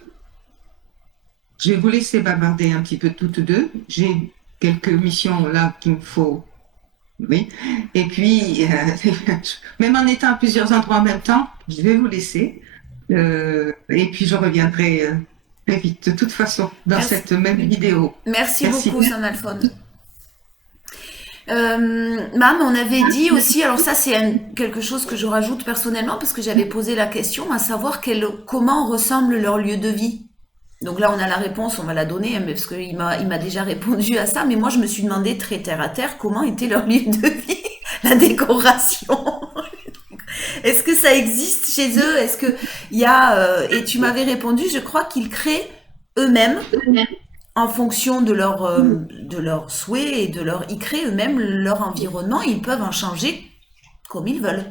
Je vais vous laisser bavarder un petit peu toutes deux. J'ai quelques missions là qu'il me faut. Oui. Et puis, même en étant à plusieurs endroits en même temps, je vais vous laisser. Et puis, je reviendrai très vite, de toute façon, dans Merci, cette même vidéo. merci Merci. beaucoup, Saint Alphonse. Mam, on avait dit aussi, alors ça c'est quelque chose que je rajoute personnellement parce que j'avais posé la question, à savoir comment ressemble leur lieu de vie. Donc là on a la réponse, on va la donner, hein, mais parce il m'a déjà répondu à ça, mais moi je me suis demandé très terre à terre comment était leur lieu de vie, la décoration. Est-ce que ça existe chez eux? Est-ce que il y a et tu m'avais répondu, je crois qu'ils créent eux-mêmes en fonction de leurs souhaits et ils créent eux-mêmes leur environnement et ils peuvent en changer comme ils veulent.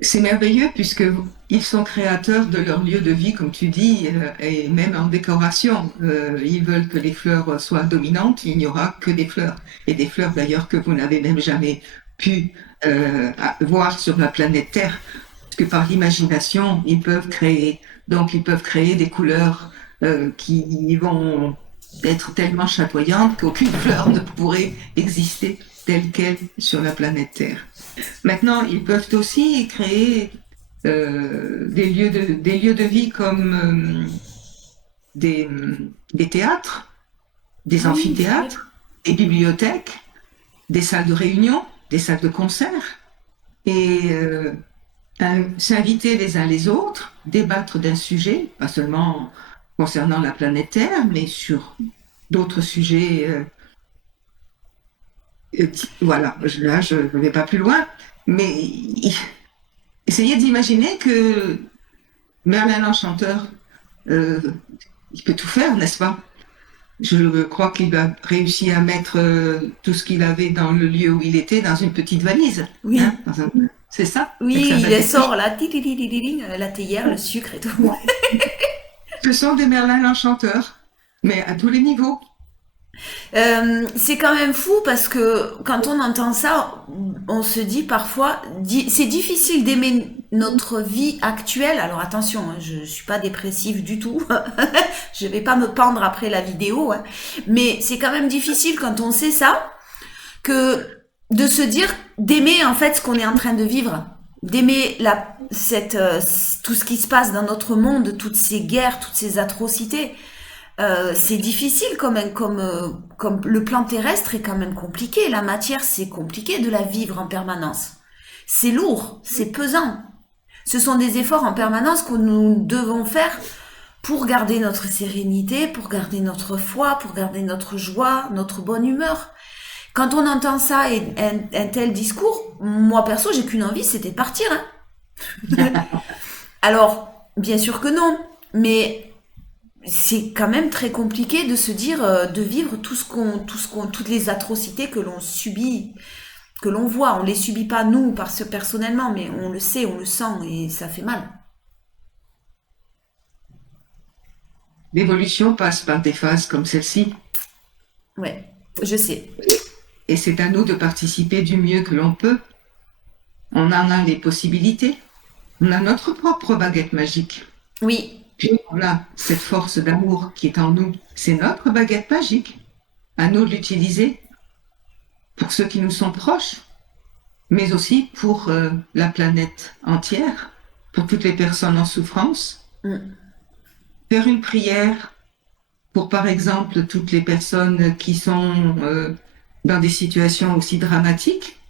C'est merveilleux puisque ils sont créateurs de leur lieu de vie, comme tu dis, et même en décoration. Ils veulent que les fleurs soient dominantes, il n'y aura que des fleurs. Et des fleurs d'ailleurs que vous n'avez même jamais pu voir sur la planète Terre. Parce que par l'imagination, ils peuvent créer. Donc ils peuvent créer des couleurs qui vont être tellement chatoyantes qu'aucune fleur ne pourrait exister telle qu'elle sur la planète Terre. Maintenant, ils peuvent aussi créer des lieux de vie comme des, des théâtres, des Ah oui, c'est vrai. amphithéâtres, des bibliothèques, des salles de réunion, des salles de concert, et s'inviter les uns les autres, débattre d'un sujet, pas seulement concernant la planète Terre, mais sur d'autres sujets. Voilà, là, je ne vais pas plus loin, mais essayez d'imaginer que Merlin l'Enchanteur, euh, il peut tout faire, n'est-ce pas? Je crois qu'il a réussi à mettre tout ce qu'il avait dans le lieu où il était dans une petite valise. Hein, Oui, c'est ça, avec sa oui, il baguette. sort là, la théière, le sucre et tout. Ce sont des Merlin l'Enchanteur, mais à tous les niveaux. C'est quand même fou parce que quand on entend ça, on se dit parfois, c'est difficile d'aimer notre vie actuelle. Alors attention, hein, je suis pas dépressive du tout. Je vais pas me pendre après la vidéo, hein. Mais c'est quand même difficile quand on sait ça, que de se dire d'aimer en fait ce qu'on est en train de vivre, d'aimer tout ce qui se passe dans notre monde, toutes ces guerres, toutes ces atrocités. C'est difficile quand même, comme le plan terrestre est quand même compliqué. La matière, c'est compliqué de la vivre en permanence. C'est lourd, c'est pesant. Ce sont des efforts en permanence que nous devons faire pour garder notre sérénité, pour garder notre foi, pour garder notre joie, notre bonne humeur. Quand on entend ça et un tel discours, moi perso, j'ai qu'une envie, c'était de partir, hein. Alors, bien sûr que non, mais c'est quand même très compliqué de se dire, de vivre toutes les atrocités que l'on subit, que l'on voit. On les subit pas nous, personnellement, mais on le sait, on le sent et ça fait mal. L'évolution passe par des phases comme celle-ci, Ouais, je sais. et c'est à nous de participer du mieux que l'on peut. On en a les possibilités. On a notre propre baguette magique. Oui, Puis on a cette force d'amour qui est en nous. C'est notre baguette magique. À nous de l'utiliser pour ceux qui nous sont proches, mais aussi pour la planète entière, pour toutes les personnes en souffrance. mm, Faire une prière pour, par exemple, toutes les personnes qui sont dans des situations aussi dramatiques.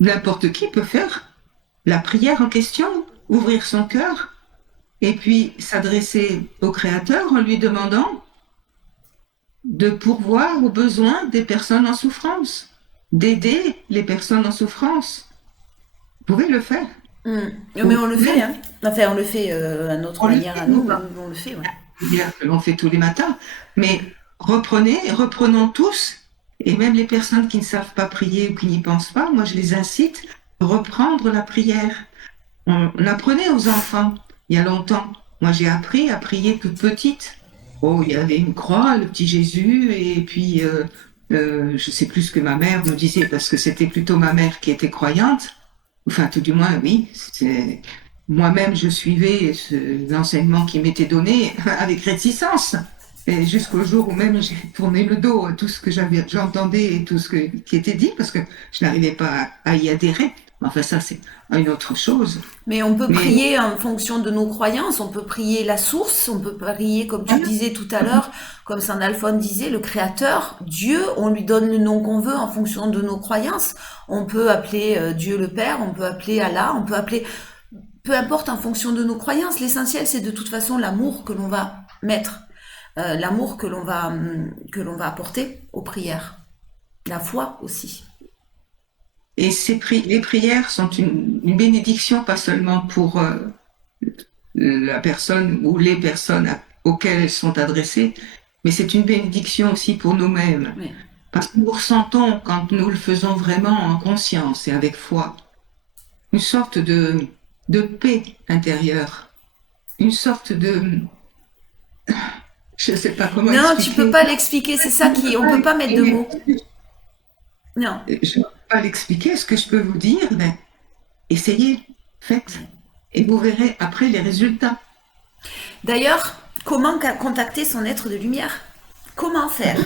N'importe qui peut faire la prière en question, ouvrir son cœur et puis s'adresser au Créateur en lui demandant de pourvoir aux besoins des personnes en souffrance, d'aider les personnes en souffrance. Vous pouvez le faire. mm. Mais Ou on le fait, même, hein. Enfin, on le fait à notre on le manière fait, à nous, nous, mais on le fait, ouais. c'est-à-dire que l'on fait tous les matins, mais reprenons tous, et même les personnes qui ne savent pas prier ou qui n'y pensent pas, moi je les incite à reprendre la prière. On apprenait aux enfants il y a longtemps. Moi j'ai appris à prier toute petite. Oh, il y avait une croix, le petit Jésus, et puis je sais plus ce que ma mère me disait, parce que c'était plutôt ma mère qui était croyante. Enfin, tout du moins, oui. Moi-même, je suivais l'enseignement qui m'était donné avec réticence. Et jusqu'au jour où même j'ai tourné le dos à tout ce que j'entendais et tout qui était dit, parce que je n'arrivais pas à y adhérer. Enfin, ça, c'est une autre chose. Mais on peut Mais prier en fonction de nos croyances, on peut prier la source, on peut prier, comme tu disais tout à l'heure, comme Saint Alphonse disait, le Créateur, Dieu, on lui donne le nom qu'on veut en fonction de nos croyances. On peut appeler Dieu le Père, on peut appeler Allah, on peut appeler, peu importe en fonction de nos croyances. L'essentiel, c'est de toute façon l'amour que l'on va mettre, l'amour que l'on va apporter aux prières, la foi aussi. et les prières sont une bénédiction, pas seulement pour la personne ou les personnes auxquelles elles sont adressées, mais c'est une bénédiction aussi pour nous-mêmes. Oui. Parce que nous ressentons, quand nous le faisons vraiment en conscience et avec foi, une sorte de paix intérieure, une sorte de... Je ne sais pas comment Non, tu peux expliquer. pas l'expliquer, c'est ça qui, on peut pas mettre de mots. Non. Je ne peux pas l'expliquer. Ce que je peux vous dire, ben, essayez, faites, et vous verrez après les résultats. D'ailleurs, comment contacter son être de lumière? Comment faire?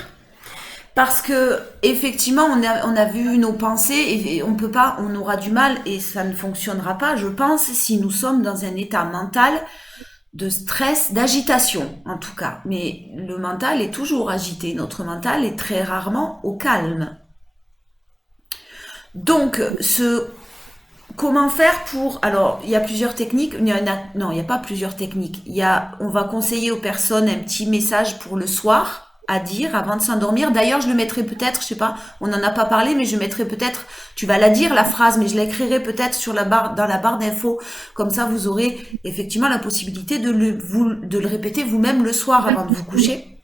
Parce que effectivement, on a vu nos pensées et on peut pas, on aura du mal et ça ne fonctionnera pas, je pense, si nous sommes dans un état mental de stress, d'agitation en tout cas. Mais le mental est toujours agité, notre mental est très rarement au calme. Donc, comment faire pour... Alors, il y a plusieurs techniques. Non, il n'y a pas plusieurs techniques. On va conseiller aux personnes un petit message pour le soir à dire avant de s'endormir. D'ailleurs, je le mettrai peut-être, je sais pas, on n'en a pas parlé, mais je mettrai peut-être, tu vas la dire la phrase, mais je l'écrirai peut-être dans la barre d'infos. Comme ça, vous aurez effectivement la possibilité de le répéter vous-même le soir avant de vous coucher.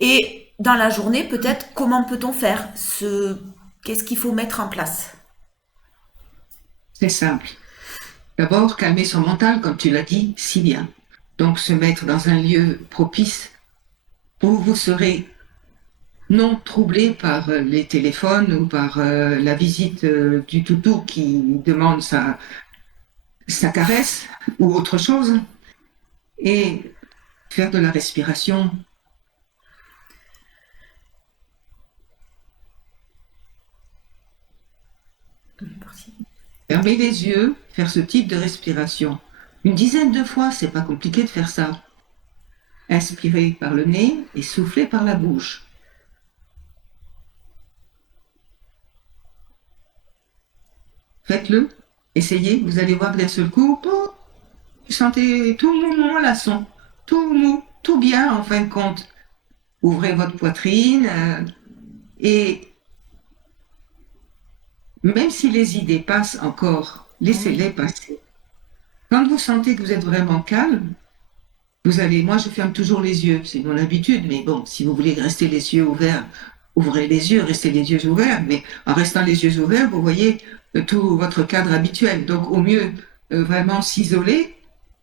Et dans la journée, peut-être, comment peut-on faire qu'est-ce qu'il faut mettre en place? C'est simple. D'abord, calmer son mental, comme tu l'as dit si bien. Donc, se mettre dans un lieu propice où vous serez non troublé par les téléphones ou par la visite du toutou qui demande sa caresse ou autre chose, et faire de la respiration. Fermer les yeux, faire ce type de respiration. Une dizaine de fois, c'est pas compliqué de faire ça. Inspirez par le nez et soufflez par la bouche. Faites-le, essayez, vous allez voir que d'un seul coup, vous sentez tout mou, mollasson, tout mou, tout bien en fin de compte. Ouvrez votre poitrine et même si les idées passent encore, laissez-les passer. Quand vous sentez que vous êtes vraiment calme, vous allez, moi je ferme toujours les yeux, c'est mon habitude, mais bon, si vous voulez rester les yeux ouverts, ouvrez les yeux, restez les yeux ouverts, mais en restant les yeux ouverts, vous voyez tout votre cadre habituel. Donc au mieux, vraiment s'isoler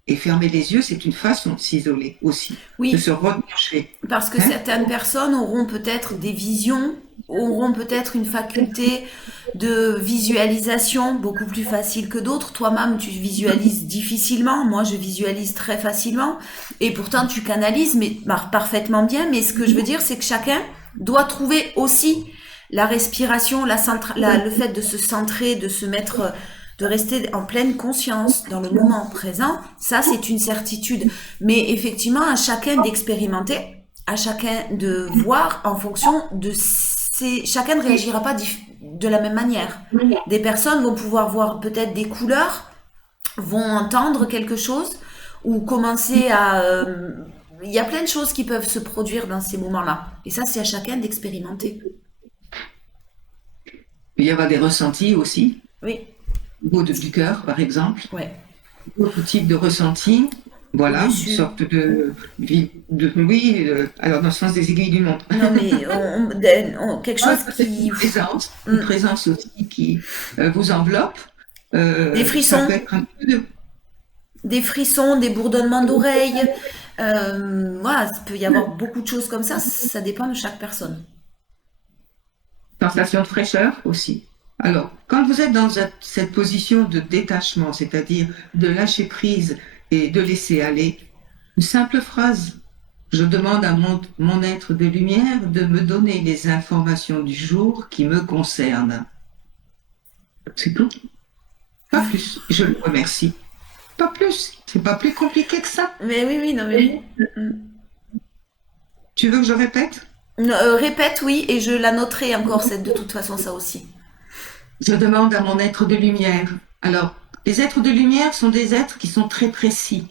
et fermer les yeux, c'est une façon de s'isoler aussi, de Oui, se retoucher. parce que Hein. certaines personnes auront peut-être des visions, auront peut-être une faculté de visualisation beaucoup plus facile que d'autres. Toi-même, tu visualises difficilement. Moi, je visualise très facilement. Et pourtant, tu canalises mais parfaitement bien. Mais ce que je veux dire, c'est que chacun doit trouver aussi la respiration, le fait de se centrer, de se mettre, de rester en pleine conscience dans le moment présent. Ça, c'est une certitude. Mais effectivement, à chacun d'expérimenter, à chacun de voir en fonction de chacun ne réagira pas de la même manière. Des personnes vont pouvoir voir peut-être des couleurs, vont entendre quelque chose ou commencer à il y a plein de choses qui peuvent se produire dans ces moments-là. Et ça, c'est à chacun d'expérimenter. Il y aura des ressentis aussi, Oui, au niveau du cœur par exemple. ouais. D'autres types de ressentis, voilà, une Au-dessus. sorte oui, alors dans le sens des aiguilles du montre. Non, mais quelque Ah, chose peut-être qui. une Hmm, présence aussi qui vous enveloppe. des Ça frissons. peut être un peu de Des frissons, des bourdonnements d'oreilles. Voilà, il peut y avoir beaucoup de choses comme ça dépend de chaque personne. sensation de fraîcheur aussi. Alors, quand vous êtes dans cette position de détachement, c'est-à-dire de lâcher prise et de laisser aller, une simple phrase. Je demande à mon être de lumière de me donner les informations du jour qui me concernent. C'est tout. Pas plus. Je le remercie. Pas plus. C'est pas plus compliqué que ça. Mais oui, oui, non, mais oui. Mm. Tu veux que je répète? Répète, oui, et je la noterai encore, cette, de toute façon, ça aussi. Je demande à mon être de lumière. Alors, les êtres de lumière sont des êtres qui sont très précis.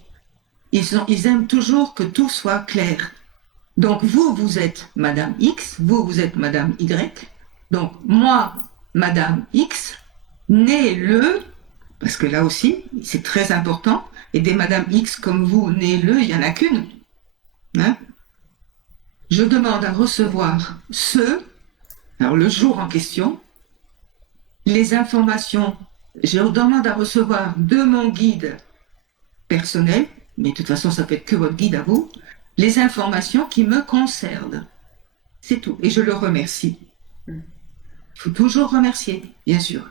Ils aiment toujours que tout soit clair. Donc, vous êtes Madame X, vous êtes Madame Y. Donc, moi, Madame X, née le, parce que là aussi, c'est très important, et des Madame X comme vous, née le, il n'y en a qu'une. Hein. Je demande à recevoir alors le jour en question, les informations, je demande à recevoir de mon guide personnel, mais de toute façon, ça peut être que votre guide à vous, les informations qui me concernent. C'est tout. Et je le remercie. Il faut toujours remercier, bien sûr.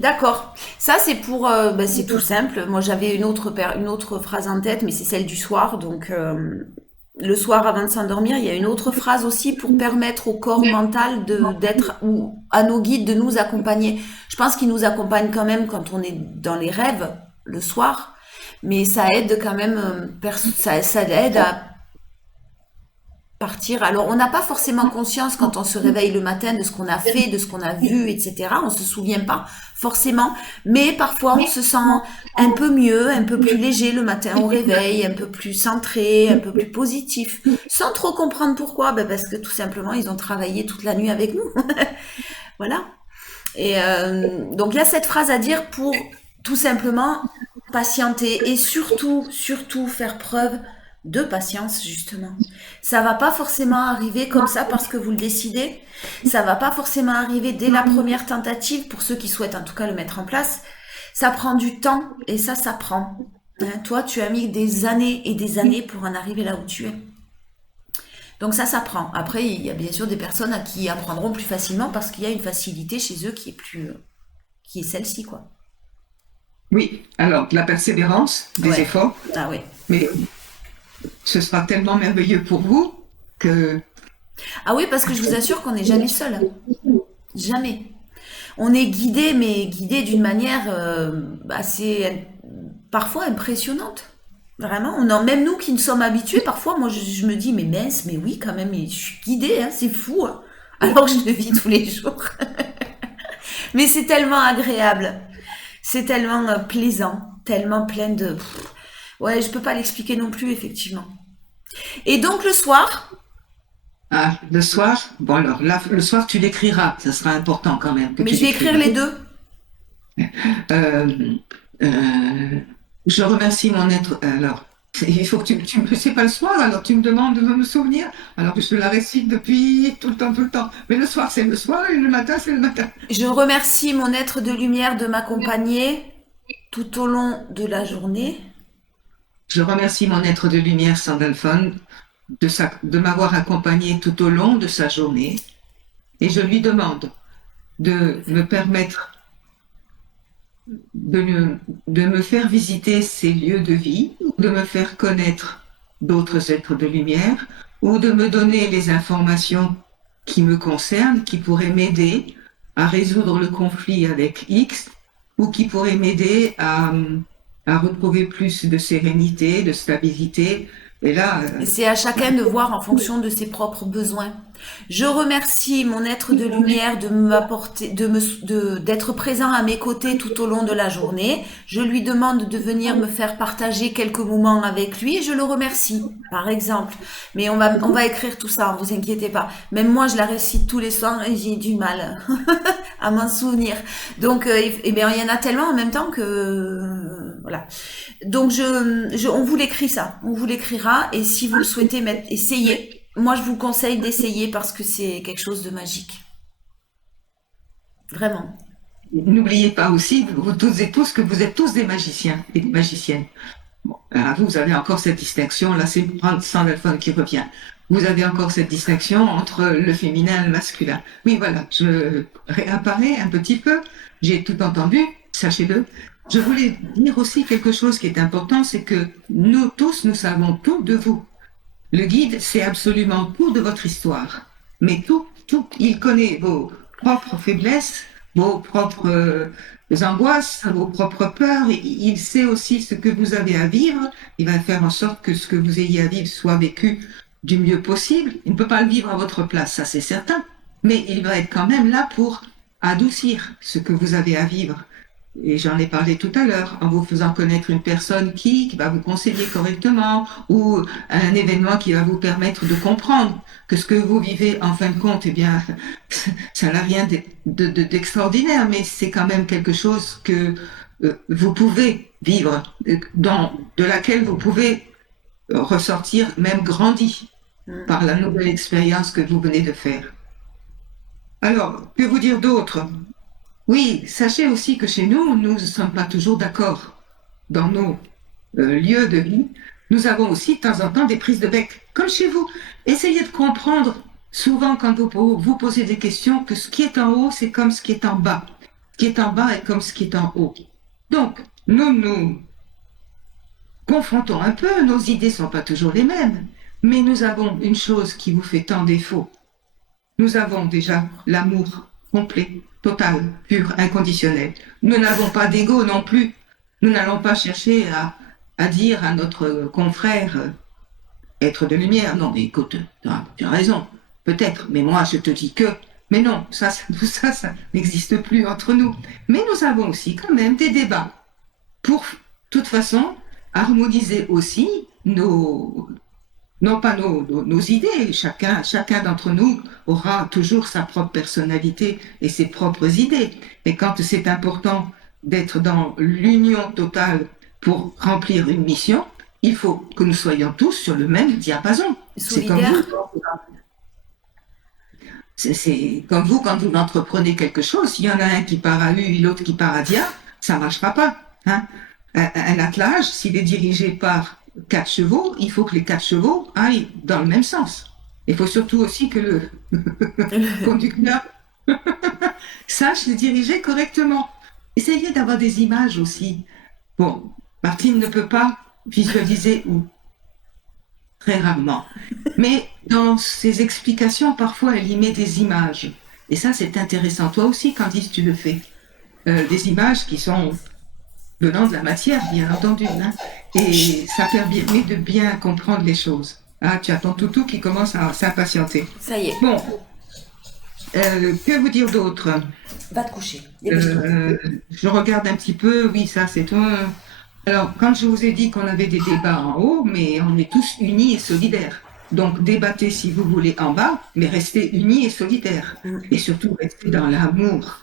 D'accord. Ça, c'est pour. C'est tout simple. Moi, j'avais une autre phrase en tête, mais c'est celle du soir. Donc, le soir avant de s'endormir, il y a une autre phrase aussi pour permettre au corps mental d'être ou à nos guides de nous accompagner. Je pense qu'ils nous accompagnent quand même quand on est dans les rêves le soir, mais ça aide quand même. Ça aide à partir. Alors, on n'a pas forcément conscience quand on se réveille le matin de ce qu'on a fait, de ce qu'on a vu, etc. On se souvient pas forcément, mais parfois on se sent un peu mieux, un peu plus léger le matin au réveil, un peu plus centré, un peu plus positif, sans trop comprendre pourquoi. Ben parce que tout simplement ils ont travaillé toute la nuit avec nous. Voilà. Et donc il y a cette phrase à dire pour tout simplement patienter et surtout, surtout faire preuve de patience justement. Ça va pas forcément arriver comme ça parce que vous le décidez. Ça va pas forcément arriver dès la première tentative pour ceux qui souhaitent en tout cas le mettre en place. Ça prend du temps et ça prend. Hein, toi, tu as mis des années et des années pour en arriver là où tu es. Donc ça s'apprend. Après, il y a bien sûr des personnes qui apprendront plus facilement parce qu'il y a une facilité chez eux qui est celle-ci, quoi. Oui, alors la persévérance, des Ouais. efforts, Ah oui. mais ce sera tellement merveilleux pour vous que Ah oui, parce que je vous assure qu'on n'est jamais seul. Jamais. On est guidé, mais guidé d'une manière assez parfois impressionnante. Vraiment, même nous qui ne sommes habitués, parfois, moi je me dis, mais mince, mais oui, quand même, je suis guidée, hein, c'est fou, hein, alors que je le vis tous les jours. Mais c'est tellement agréable, c'est tellement plaisant, tellement plein de... Ouais, je peux pas l'expliquer non plus, effectivement. Et donc le soir, le soir, bon alors là, le soir tu l'écriras, ça sera important quand même que mais tu je vais écrire l'écrives. les deux. Euh, euh, je remercie mon être. Alors, il faut que tu me. C'est pas le soir, alors tu me demandes de me souvenir, alors que je la récite depuis tout le temps, tout le temps. Mais le soir, c'est le soir, et le matin, c'est le matin. Je remercie mon être de lumière de m'accompagner tout au long de la journée. Je remercie mon être de lumière, Sandalphon, de m'avoir accompagné tout au long de sa journée, et je lui demande de me permettre de me faire visiter ces lieux de vie, de me faire connaître d'autres êtres de lumière, ou de me donner les informations qui me concernent, qui pourraient m'aider à résoudre le conflit avec X, ou qui pourraient m'aider à retrouver plus de sérénité, de stabilité. Et là, C'est à chacun de voir en fonction de ses propres besoins. Je remercie mon être de lumière de m'apporter, d'être présent à mes côtés tout au long de la journée. Je lui demande de venir me faire partager quelques moments avec lui et je le remercie, par exemple. Mais on va écrire tout ça, vous inquiétez pas. Même moi, je la récite tous les soirs et j'ai du mal à m'en souvenir. Donc, eh bien, il y en a tellement en même temps que, voilà. Donc on vous l'écrit ça, on vous l'écrira et si vous le souhaitez essayez. Moi je vous conseille d'essayer parce que c'est quelque chose de magique. Vraiment. n'oubliez pas aussi, vous toutes et tous, que vous êtes tous des magiciens et des magiciennes. Bon, vous avez encore cette distinction, là c'est Sandalphon qui revient. Vous avez encore cette distinction entre le féminin et le masculin. Oui, voilà, je réapparais un petit peu, j'ai tout entendu, sachez-le. Je voulais dire aussi quelque chose qui est important, c'est que nous tous, nous savons tout de vous. Le guide sait absolument tout de votre histoire, mais tout, tout. Il connaît vos propres faiblesses, vos propres angoisses, vos propres peurs. Il sait aussi ce que vous avez à vivre. Il va faire en sorte que ce que vous ayez à vivre soit vécu du mieux possible. Il ne peut pas le vivre à votre place, ça c'est certain, mais il va être quand même là pour adoucir ce que vous avez à vivre. Et j'en ai parlé tout à l'heure, en vous faisant connaître une personne qui va vous conseiller correctement ou un événement qui va vous permettre de comprendre que ce que vous vivez, en fin de compte, eh bien, ça n'a rien d'extraordinaire, mais c'est quand même quelque chose que vous pouvez vivre, de laquelle vous pouvez ressortir même grandi par la nouvelle expérience que vous venez de faire. Alors, que vous dire d'autre? Oui, sachez aussi que chez nous, nous ne sommes pas toujours d'accord dans nos lieux de vie. Nous avons aussi de temps en temps des prises de bec, comme chez vous. Essayez de comprendre souvent quand vous posez des questions que ce qui est en haut, c'est comme ce qui est en bas. Ce qui est en bas est comme ce qui est en haut. Donc, nous nous confrontons un peu, nos idées ne sont pas toujours les mêmes, mais nous avons une chose qui vous fait tant défaut. Nous avons déjà l'amour complet, total, pur, inconditionnel. Nous n'avons pas d'ego non plus. Nous n'allons pas chercher à dire à notre confrère, être de lumière, non, mais écoute, tu as raison, peut-être, mais moi je te dis que, mais non, tout ça, ça n'existe plus entre nous. Mais nous avons aussi quand même des débats pour, de toute façon, harmoniser aussi non pas nos idées, chacun d'entre nous aura toujours sa propre personnalité et ses propres idées. Mais quand c'est important d'être dans l'union totale pour remplir une mission, il faut que nous soyons tous sur le même diapason. C'est comme vous. Solidaire. C'est comme vous quand vous entreprenez quelque chose. S'il y en a un qui part à U et l'autre qui part à Dia, ça ne marchera pas. Hein. Un attelage, s'il est dirigé par 4 chevaux, il faut que les 4 chevaux aillent dans le même sens. Il faut surtout aussi que le conducteur sache les diriger correctement. Essayez d'avoir des images aussi. Bon, Martine ne peut pas visualiser ou très rarement. Mais dans ses explications, parfois, elle y met des images. Et ça, c'est intéressant. Toi aussi, Candice, tu le fais. Des images qui sont venant de la matière, bien entendu. Hein. Et ça permet de bien comprendre les choses. Ah, tu as ton toutou qui commence à s'impatienter. Ça y est. Bon, que vous dire d'autre? Va te coucher. Dépêche-toi. Je regarde un petit peu. Oui, ça, c'est tout. Alors, quand je vous ai dit qu'on avait des débats en haut, mais on est tous unis et solidaires. Donc, débattez si vous voulez en bas, mais restez unis et solidaires. Et surtout, restez dans l'amour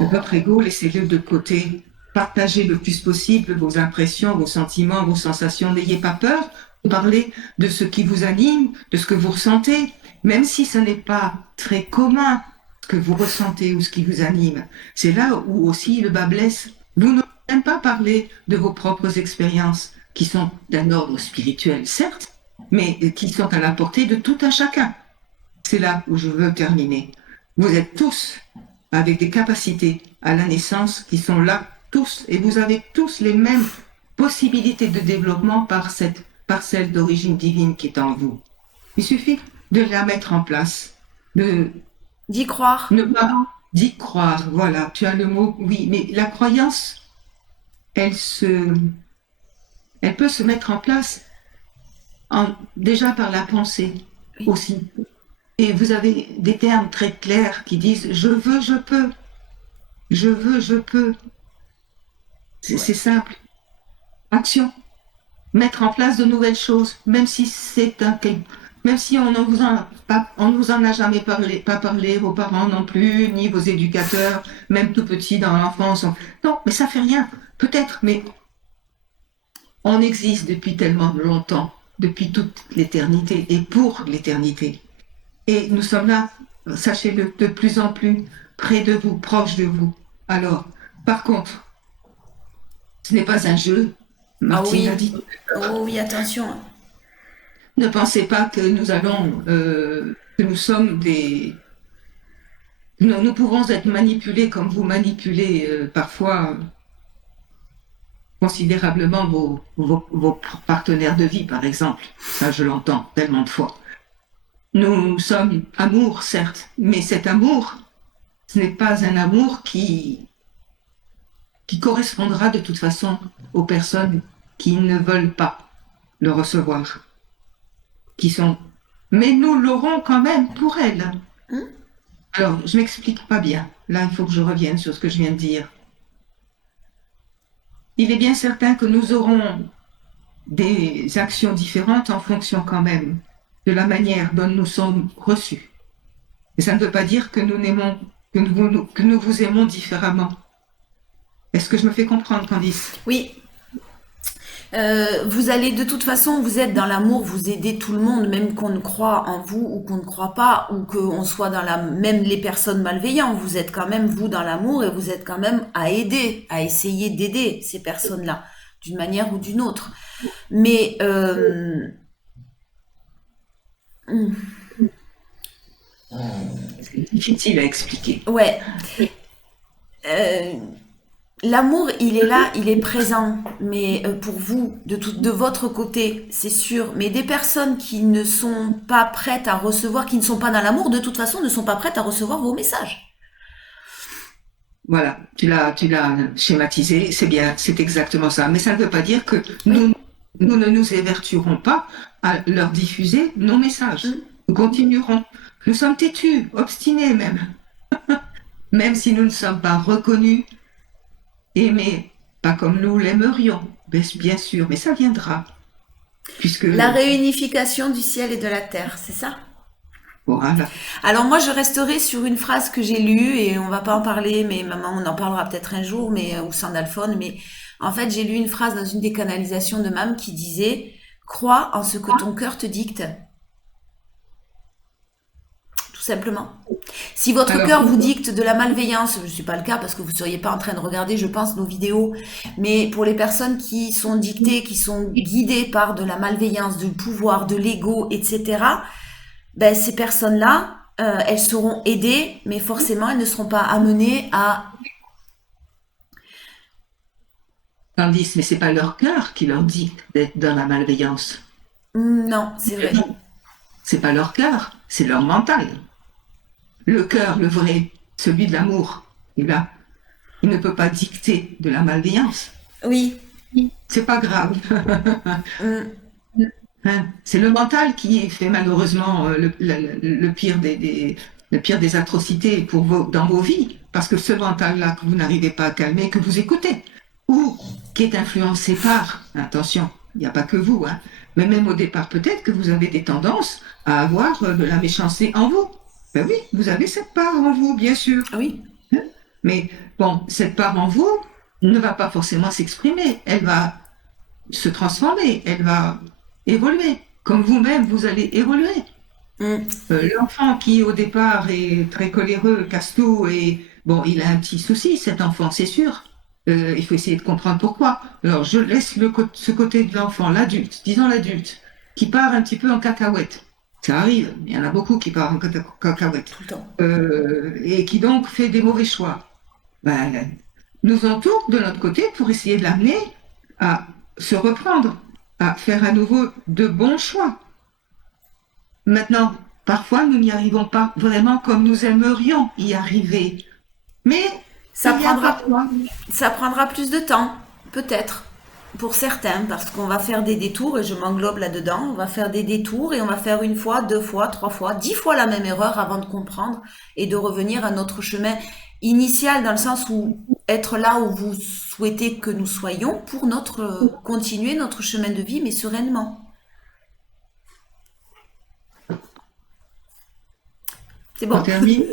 de votre ego, laissez-le de côté. Partagez le plus possible vos impressions, vos sentiments, vos sensations. N'ayez pas peur de parler de ce qui vous anime, de ce que vous ressentez, même si ce n'est pas très commun ce que vous ressentez ou ce qui vous anime. C'est là où aussi le bas blesse. Vous ne même pas parler de vos propres expériences qui sont d'un ordre spirituel, certes, mais qui sont à la portée de tout un chacun. C'est là où je veux terminer. Vous êtes tous avec des capacités à la naissance qui sont là, tous, et vous avez tous les mêmes possibilités de développement par cette parcelle d'origine divine qui est en vous. Il suffit de la mettre en place, d'y croire. Ne pas d'y croire, voilà, tu as le mot, oui, mais la croyance, elle peut se mettre en place déjà par la pensée aussi. Et vous avez des termes très clairs qui disent « je veux, je peux »,« je veux, je peux ». C'est simple. Action. Mettre en place de nouvelles choses, même si même si on nous en a jamais parlé, vos parents non plus, ni vos éducateurs, même tout petits dans l'enfance. Non, mais ça fait rien. Peut-être, mais on existe depuis tellement longtemps, depuis toute l'éternité et pour l'éternité. Et nous sommes là, sachez-le, de plus en plus près de vous, proches de vous. Alors, par contre, ce n'est pas un jeu. Martine a dit. Oh oui, attention. Ne pensez pas que nous allons, que nous sommes des... Nous pouvons être manipulés comme vous manipulez parfois considérablement vos partenaires de vie, par exemple. Ça, je l'entends tellement de fois. Nous sommes amour, certes, mais cet amour, ce n'est pas un amour qui correspondra de toute façon aux personnes qui ne veulent pas le recevoir, mais nous l'aurons quand même pour elles. Alors, je m'explique pas bien. Là, il faut que je revienne sur ce que je viens de dire. Il est bien certain que nous aurons des actions différentes en fonction quand même de la manière dont nous sommes reçus. Et ça ne veut pas dire que nous vous aimons différemment. Est-ce que je me fais comprendre, Candice? Oui. Vous allez de toute façon, vous êtes dans l'amour, vous aidez tout le monde, même qu'on ne croit en vous ou qu'on ne croit pas, ou qu'on soit dans même les personnes malveillantes, vous êtes quand même vous dans l'amour et vous êtes quand même à aider, à essayer d'aider ces personnes-là, d'une manière ou d'une autre. Mais c'est difficile à expliquer. Ouais. L'amour, il est là, il est présent, mais pour vous, de votre côté, c'est sûr. Mais des personnes qui ne sont pas prêtes à recevoir, qui ne sont pas dans l'amour, de toute façon, ne sont pas prêtes à recevoir vos messages. Voilà, tu l'as schématisé, c'est bien, c'est exactement ça. Mais ça ne veut pas dire que nous ne nous évertuerons pas à leur diffuser nos messages. Nous continuerons. Nous sommes têtus, obstinés même. Même si nous ne sommes pas reconnus, aimés, pas comme nous l'aimerions, bien sûr, mais ça viendra. Puisque la réunification du ciel et de la terre, c'est ça? Voilà. Alors moi, je resterai sur une phrase que j'ai lue, et on va pas en parler, mais maman, on en parlera peut-être un jour, mais ou sans Alphone, mais en fait, j'ai lu une phrase dans une des canalisations de Mam qui disait « Crois en ce que ton cœur te dicte ». Tout simplement. Si votre cœur vous dicte de la malveillance, je ne suis pas le cas parce que vous ne seriez pas en train de regarder, je pense, nos vidéos, mais pour les personnes qui sont dictées, qui sont guidées par de la malveillance, du pouvoir, de l'ego, etc., ben, ces personnes-là, elles seront aidées, mais forcément, elles ne seront pas amenées à... Tandis, mais c'est pas leur cœur qui leur dit d'être dans la malveillance. Non, c'est vrai. C'est pas leur cœur, c'est leur mental. Le cœur, le vrai, celui de l'amour, il ne peut pas dicter de la malveillance. Oui. C'est pas grave. Mm. Hein, c'est le mental qui fait malheureusement le pire le pire des atrocités dans vos vies. Parce que ce mental-là que vous n'arrivez pas à calmer, que vous écoutez, ou qui est influencé par, attention, il n'y a pas que vous, hein, mais même au départ, peut-être que vous avez des tendances à avoir de la méchanceté en vous. Ben oui, vous avez cette part en vous, bien sûr. Oui. Hein. Mais bon, cette part en vous ne va pas forcément s'exprimer. Elle va se transformer, elle va évoluer. Comme vous-même, vous allez évoluer. Mm. L'enfant qui au départ est très coléreux, casse tout, et bon, il a un petit souci, cet enfant, c'est sûr. Il faut essayer de comprendre pourquoi. Alors, je laisse ce côté de l'enfant, l'adulte, disons l'adulte, qui part un petit peu en cacahuète. Ça arrive, il y en a beaucoup qui partent en cacahuète. Tout le temps. Et qui donc fait des mauvais choix. Ben, nous entoure de notre côté pour essayer de l'amener à se reprendre, à faire à nouveau de bons choix. Maintenant, parfois, nous n'y arrivons pas vraiment comme nous aimerions y arriver. Mais Ça il y a prendra, parfois... ça prendra plus de temps, peut-être, pour certains, parce qu'on va faire des détours, et je m'englobe là-dedans, on va faire des détours et on va faire une fois, deux fois, trois fois, 10 fois la même erreur avant de comprendre et de revenir à notre chemin initial, dans le sens où être là où vous souhaitez que nous soyons pour continuer notre chemin de vie, mais sereinement. C'est On bon. termine,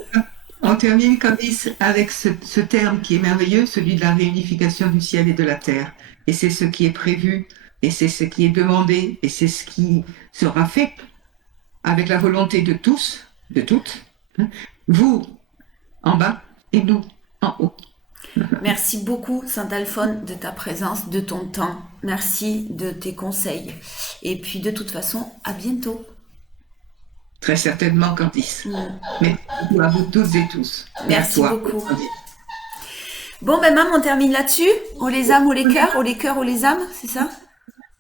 on termine, Candice, avec ce terme qui est merveilleux, celui de la réunification du ciel et de la terre. Et c'est ce qui est prévu, et c'est ce qui est demandé, et c'est ce qui sera fait avec la volonté de tous, de toutes, hein, vous en bas et nous en haut. Merci beaucoup, Saint-Alphone, de ta présence, de ton temps. Merci de tes conseils. Et puis, de toute façon, à bientôt. Très certainement, Candice. Mm. Merci beaucoup à vous toutes et tous. Et à Merci toi. beaucoup. Bon, ben, maman, on termine là-dessus. Oh les âmes, oh les cœurs, oh les cœurs, oh les âmes, c'est ça?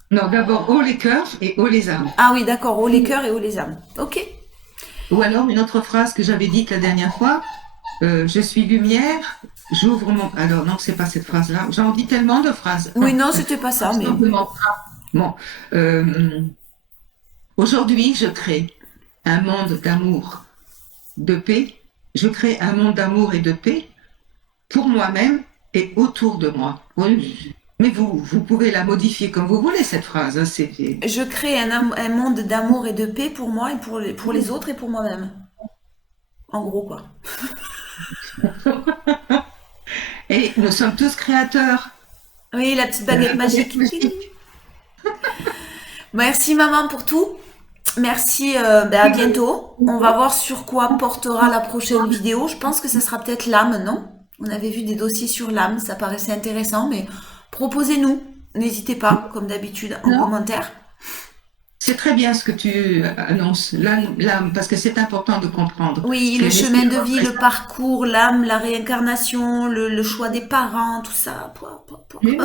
Non, d'abord, haut les cœurs et haut les âmes. Ah oui, d'accord, oh les cœurs et oh les âmes. Ok. Ou alors, une autre phrase que j'avais dite la dernière fois, je suis lumière, j'ouvre mon... Alors, non, c'est pas cette phrase-là. J'en dis tellement de phrases. Oui, non, c'était pas ça, mais... Simplement. Bon. Aujourd'hui, je crée un monde d'amour, de paix. Je crée un monde d'amour et de paix pour moi-même et autour de moi. Oui, mais vous pouvez la modifier comme vous voulez, cette phrase. Hein, Je crée un monde d'amour et de paix pour moi et pour les autres et pour moi-même. En gros, quoi. Et nous sommes tous créateurs. Oui, la petite baguette magique. Merci, maman, pour tout. Merci, ben, à bientôt. On va voir sur quoi portera la prochaine vidéo. Je pense que ça sera peut-être l'âme, non? On avait vu des dossiers sur l'âme, ça paraissait intéressant, mais proposez-nous. N'hésitez pas, comme d'habitude, en commentaire. C'est très bien ce que tu annonces, l'âme, parce que c'est important de comprendre. Oui, le chemin de vie, le parcours, l'âme, la réincarnation, le choix des parents, tout ça. Oui.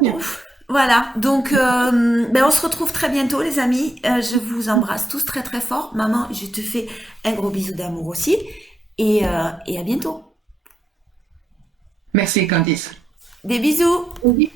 Ouf. Voilà, donc ben on se retrouve très bientôt les amis. Je vous embrasse tous très très fort. Maman, je te fais un gros bisou d'amour aussi. Et à bientôt. Merci Candice. Des bisous. Oui.